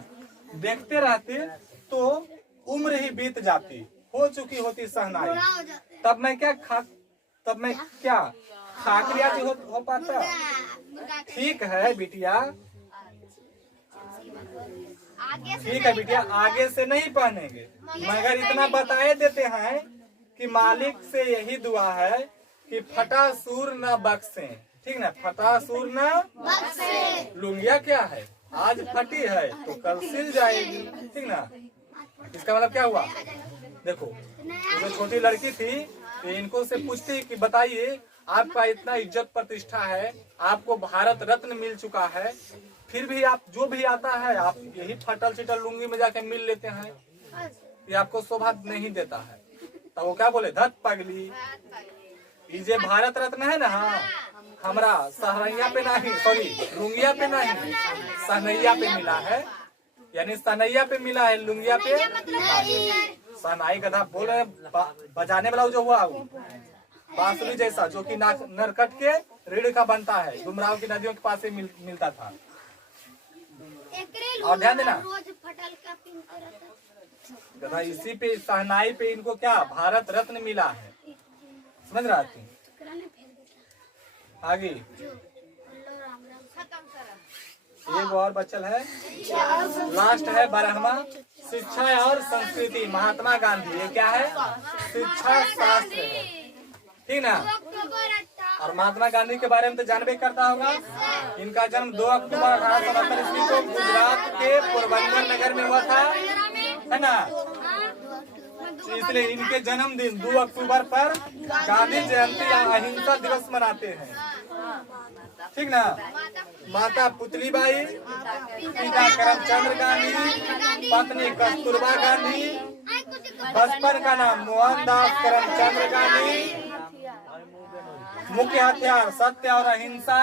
देखते रहते तो उम्र ही बीत जाती, हो चुकी होती सहनाई, तब मैं क्या खाकरिया हो पाता। ठीक है बिटिया, ठीक है बिटिया, आगे से नहीं पहनेंगे, मगर इतना बताए देते हैं कि मालिक से यही दुआ है कि फटा सूर न बख्शे, ठीक ना, फटा सूर न बख्शे। लुंगिया क्या है, आज फटी है तो कल सिल जाएगी, ठीक ना। इसका मतलब क्या हुआ, देखो जो छोटी लड़की थी तो इनको से पूछती कि बताइए आपका इतना इज्जत प्रतिष्ठा है, आपको भारत रत्न मिल चुका है, फिर भी आप जो भी आता है आप यही फटल चिटल लुंगी में जाके मिल लेते हैं, ये आपको शोभा नहीं देता है। तो वो क्या बोले, धत पगली, ये जे भारत रत्न है ना, हाँ हमारा सहनैया पे नहीं, सॉरी लुंगिया पे नहीं, सहनैया पे मिला है, यानी सहनैया पे मिला है, लुंगिया पे सहनाई गधा बोल रहे, बजाने वाला जो हुआ बांसुरी जैसा, जो कि नरकट के रीढ़ का बनता है, डुमराव की नदियों के पास से मिलता था। और ध्यान देना गधा, इसी पे सहनाई पे इनको क्या भारत रत्न मिला है, समझ रहा थी। आगे एक और बचल है, लास्ट है 12वां, शिक्षा और संस्कृति, महात्मा गांधी। ये क्या है, शिक्षा शास्त्र है, ठीक ना। और महात्मा गांधी के बारे में तो जानबे करता होगा, इनका जन्म 2 अक्टूबर 1872 ईस्वी को गुजरात के पोरबंदर नगर में हुआ था, है ना। इसलिए इनके जन्मदिन 2 अक्टूबर पर गांधी जयंती या अहिंसा दिवस मनाते हैं, ठीक ना। माता पुतलीबाई, पिता करमचंद गांधी, पत्नी कस्तूरबा गांधी, बचपन का नाम मोहनदास करमचंद गांधी, मुख्य हथियार सत्य और अहिंसा।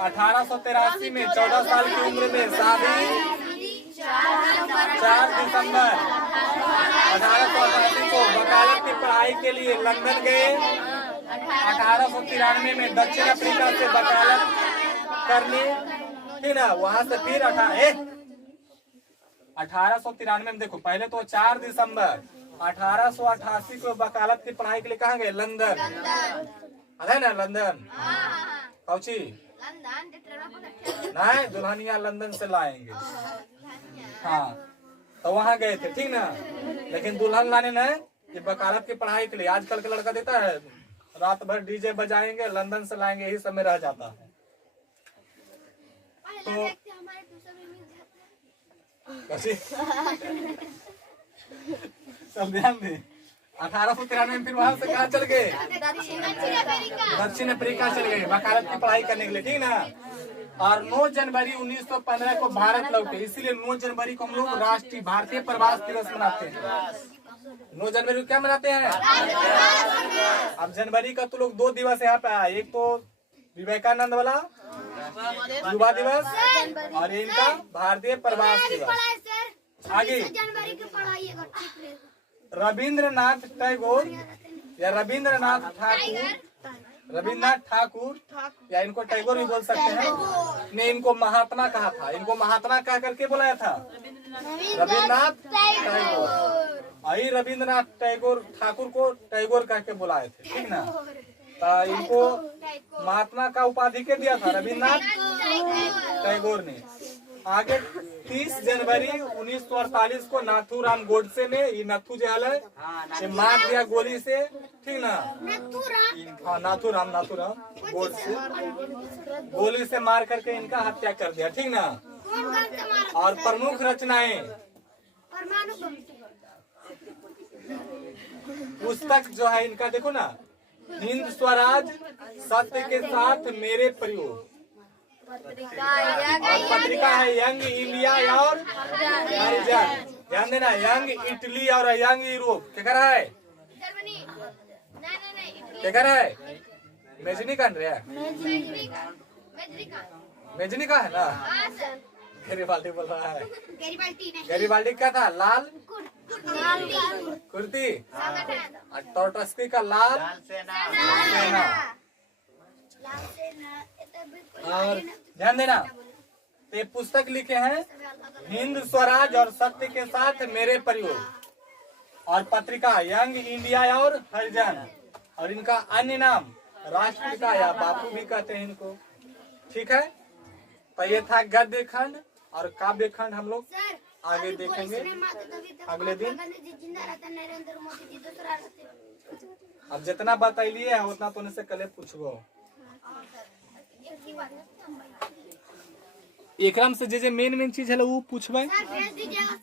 1883 में 14 साल की उम्र में शादी, 4 दिसंबर 1888 को वकालत की पढ़ाई के लिए लंदन गए। 1893 में दक्षिण अफ्रीका से वकालत करने, ठीक ना, वहां से फिर 1893 में, देखो पहले तो 4 दिसंबर 1888 को वकालत की पढ़ाई के लिए कहाँ गए, लंदन, है ना, लंदन कौची नहीं, दुल्हनिया लंदन से लाएंगे, हाँ तो वहाँ गए थे, ठीक ना। लेकिन दुल्हन लाने नहीं, ये वकालत की पढ़ाई के लिए। आजकल का लड़का देता है रात भर डीजे बजाएंगे, लंदन से लाएंगे, यही समय रह जाता है। तो सब ध्यान दे, 1893 में फिर वहां से कहाँ चल गए, दक्षिण अफ्रीका चल गए वकालत की पढ़ाई करने के लिए, ठीक ना। और 9 जनवरी 1915 को भारत लौटे, इसीलिए 9 जनवरी को हम लोग राष्ट्रीय भारतीय प्रवास दिवस मनाते हैं। 9 जनवरी को क्या मनाते हैं, अब जनवरी का तो लोग 2 दिवस यहाँ पे आया, एक तो विवेकानंद वाला युवा दिवस और इनका भारतीय प्रवास दिवस। आगे रविंद्रनाथ टैगोर या रविंद्रनाथ ठाकुर या इनको टैगोर भी बोल सकते हैं, ने इनको महात्मा कहा था। इनको महात्मा कह करके बुलाया था रविंद्रनाथ टैगोर, आई रविंद्रनाथ टैगोर ठाकुर को टैगोर कह के बुलाए थे, ठीक ना। तो इनको महात्मा का उपाधि के दिया था रविंद्रनाथ टैगोर ने। आगे 30 जनवरी 1948 को नाथूराम गोडसे ने, ये नथू जो है मार दिया गोली से, ठीक ना, हाँ नाथूराम गोडसे गोली से मार करके इनका हत्या कर दिया, ठीक ना। और प्रमुख रचनाएं, पुस्तक जो है इनका देखो ना, हिंद स्वराज, सत्य के साथ मेरे प्रयोग, और पत्रिका है यंग इंडिया और हरिजन। ध्यान देना, यंग इटली और यंग यूरोप क्या कर रहा है, क्या कर रहा है, मेजनी का मेजनी का है ना, गरीबाल्टी बोल रहा है, गरीबाल्टी क्या था, लाल कुर्ती, टोटस्की का लाल सेना। और ध्यान देना, ये पुस्तक लिखे हैं हिंद स्वराज और सत्य के साथ मेरे प्रयोग, और पत्रिका यंग इंडिया और हरिजन, और इनका अन्य नाम राष्ट्रपिता या बापू भी कहते हैं इनको, ठीक है। तो ये था गद्य खंड। और काव्य खंड हम लोग सर आगे अभी देखेंगे पुलिस ने मारा तभी तक अगले दिन। महात्मा गांधी जी जिंदा रहता, नरेंद्र मोदी जी दूसरा रहते। अब जितना बतैलिए है उतना तो से कले पूछबो। एक ही बात है। एकराम से जे मेन चीज है वो पूछबे। सर भेज दीजिएगा।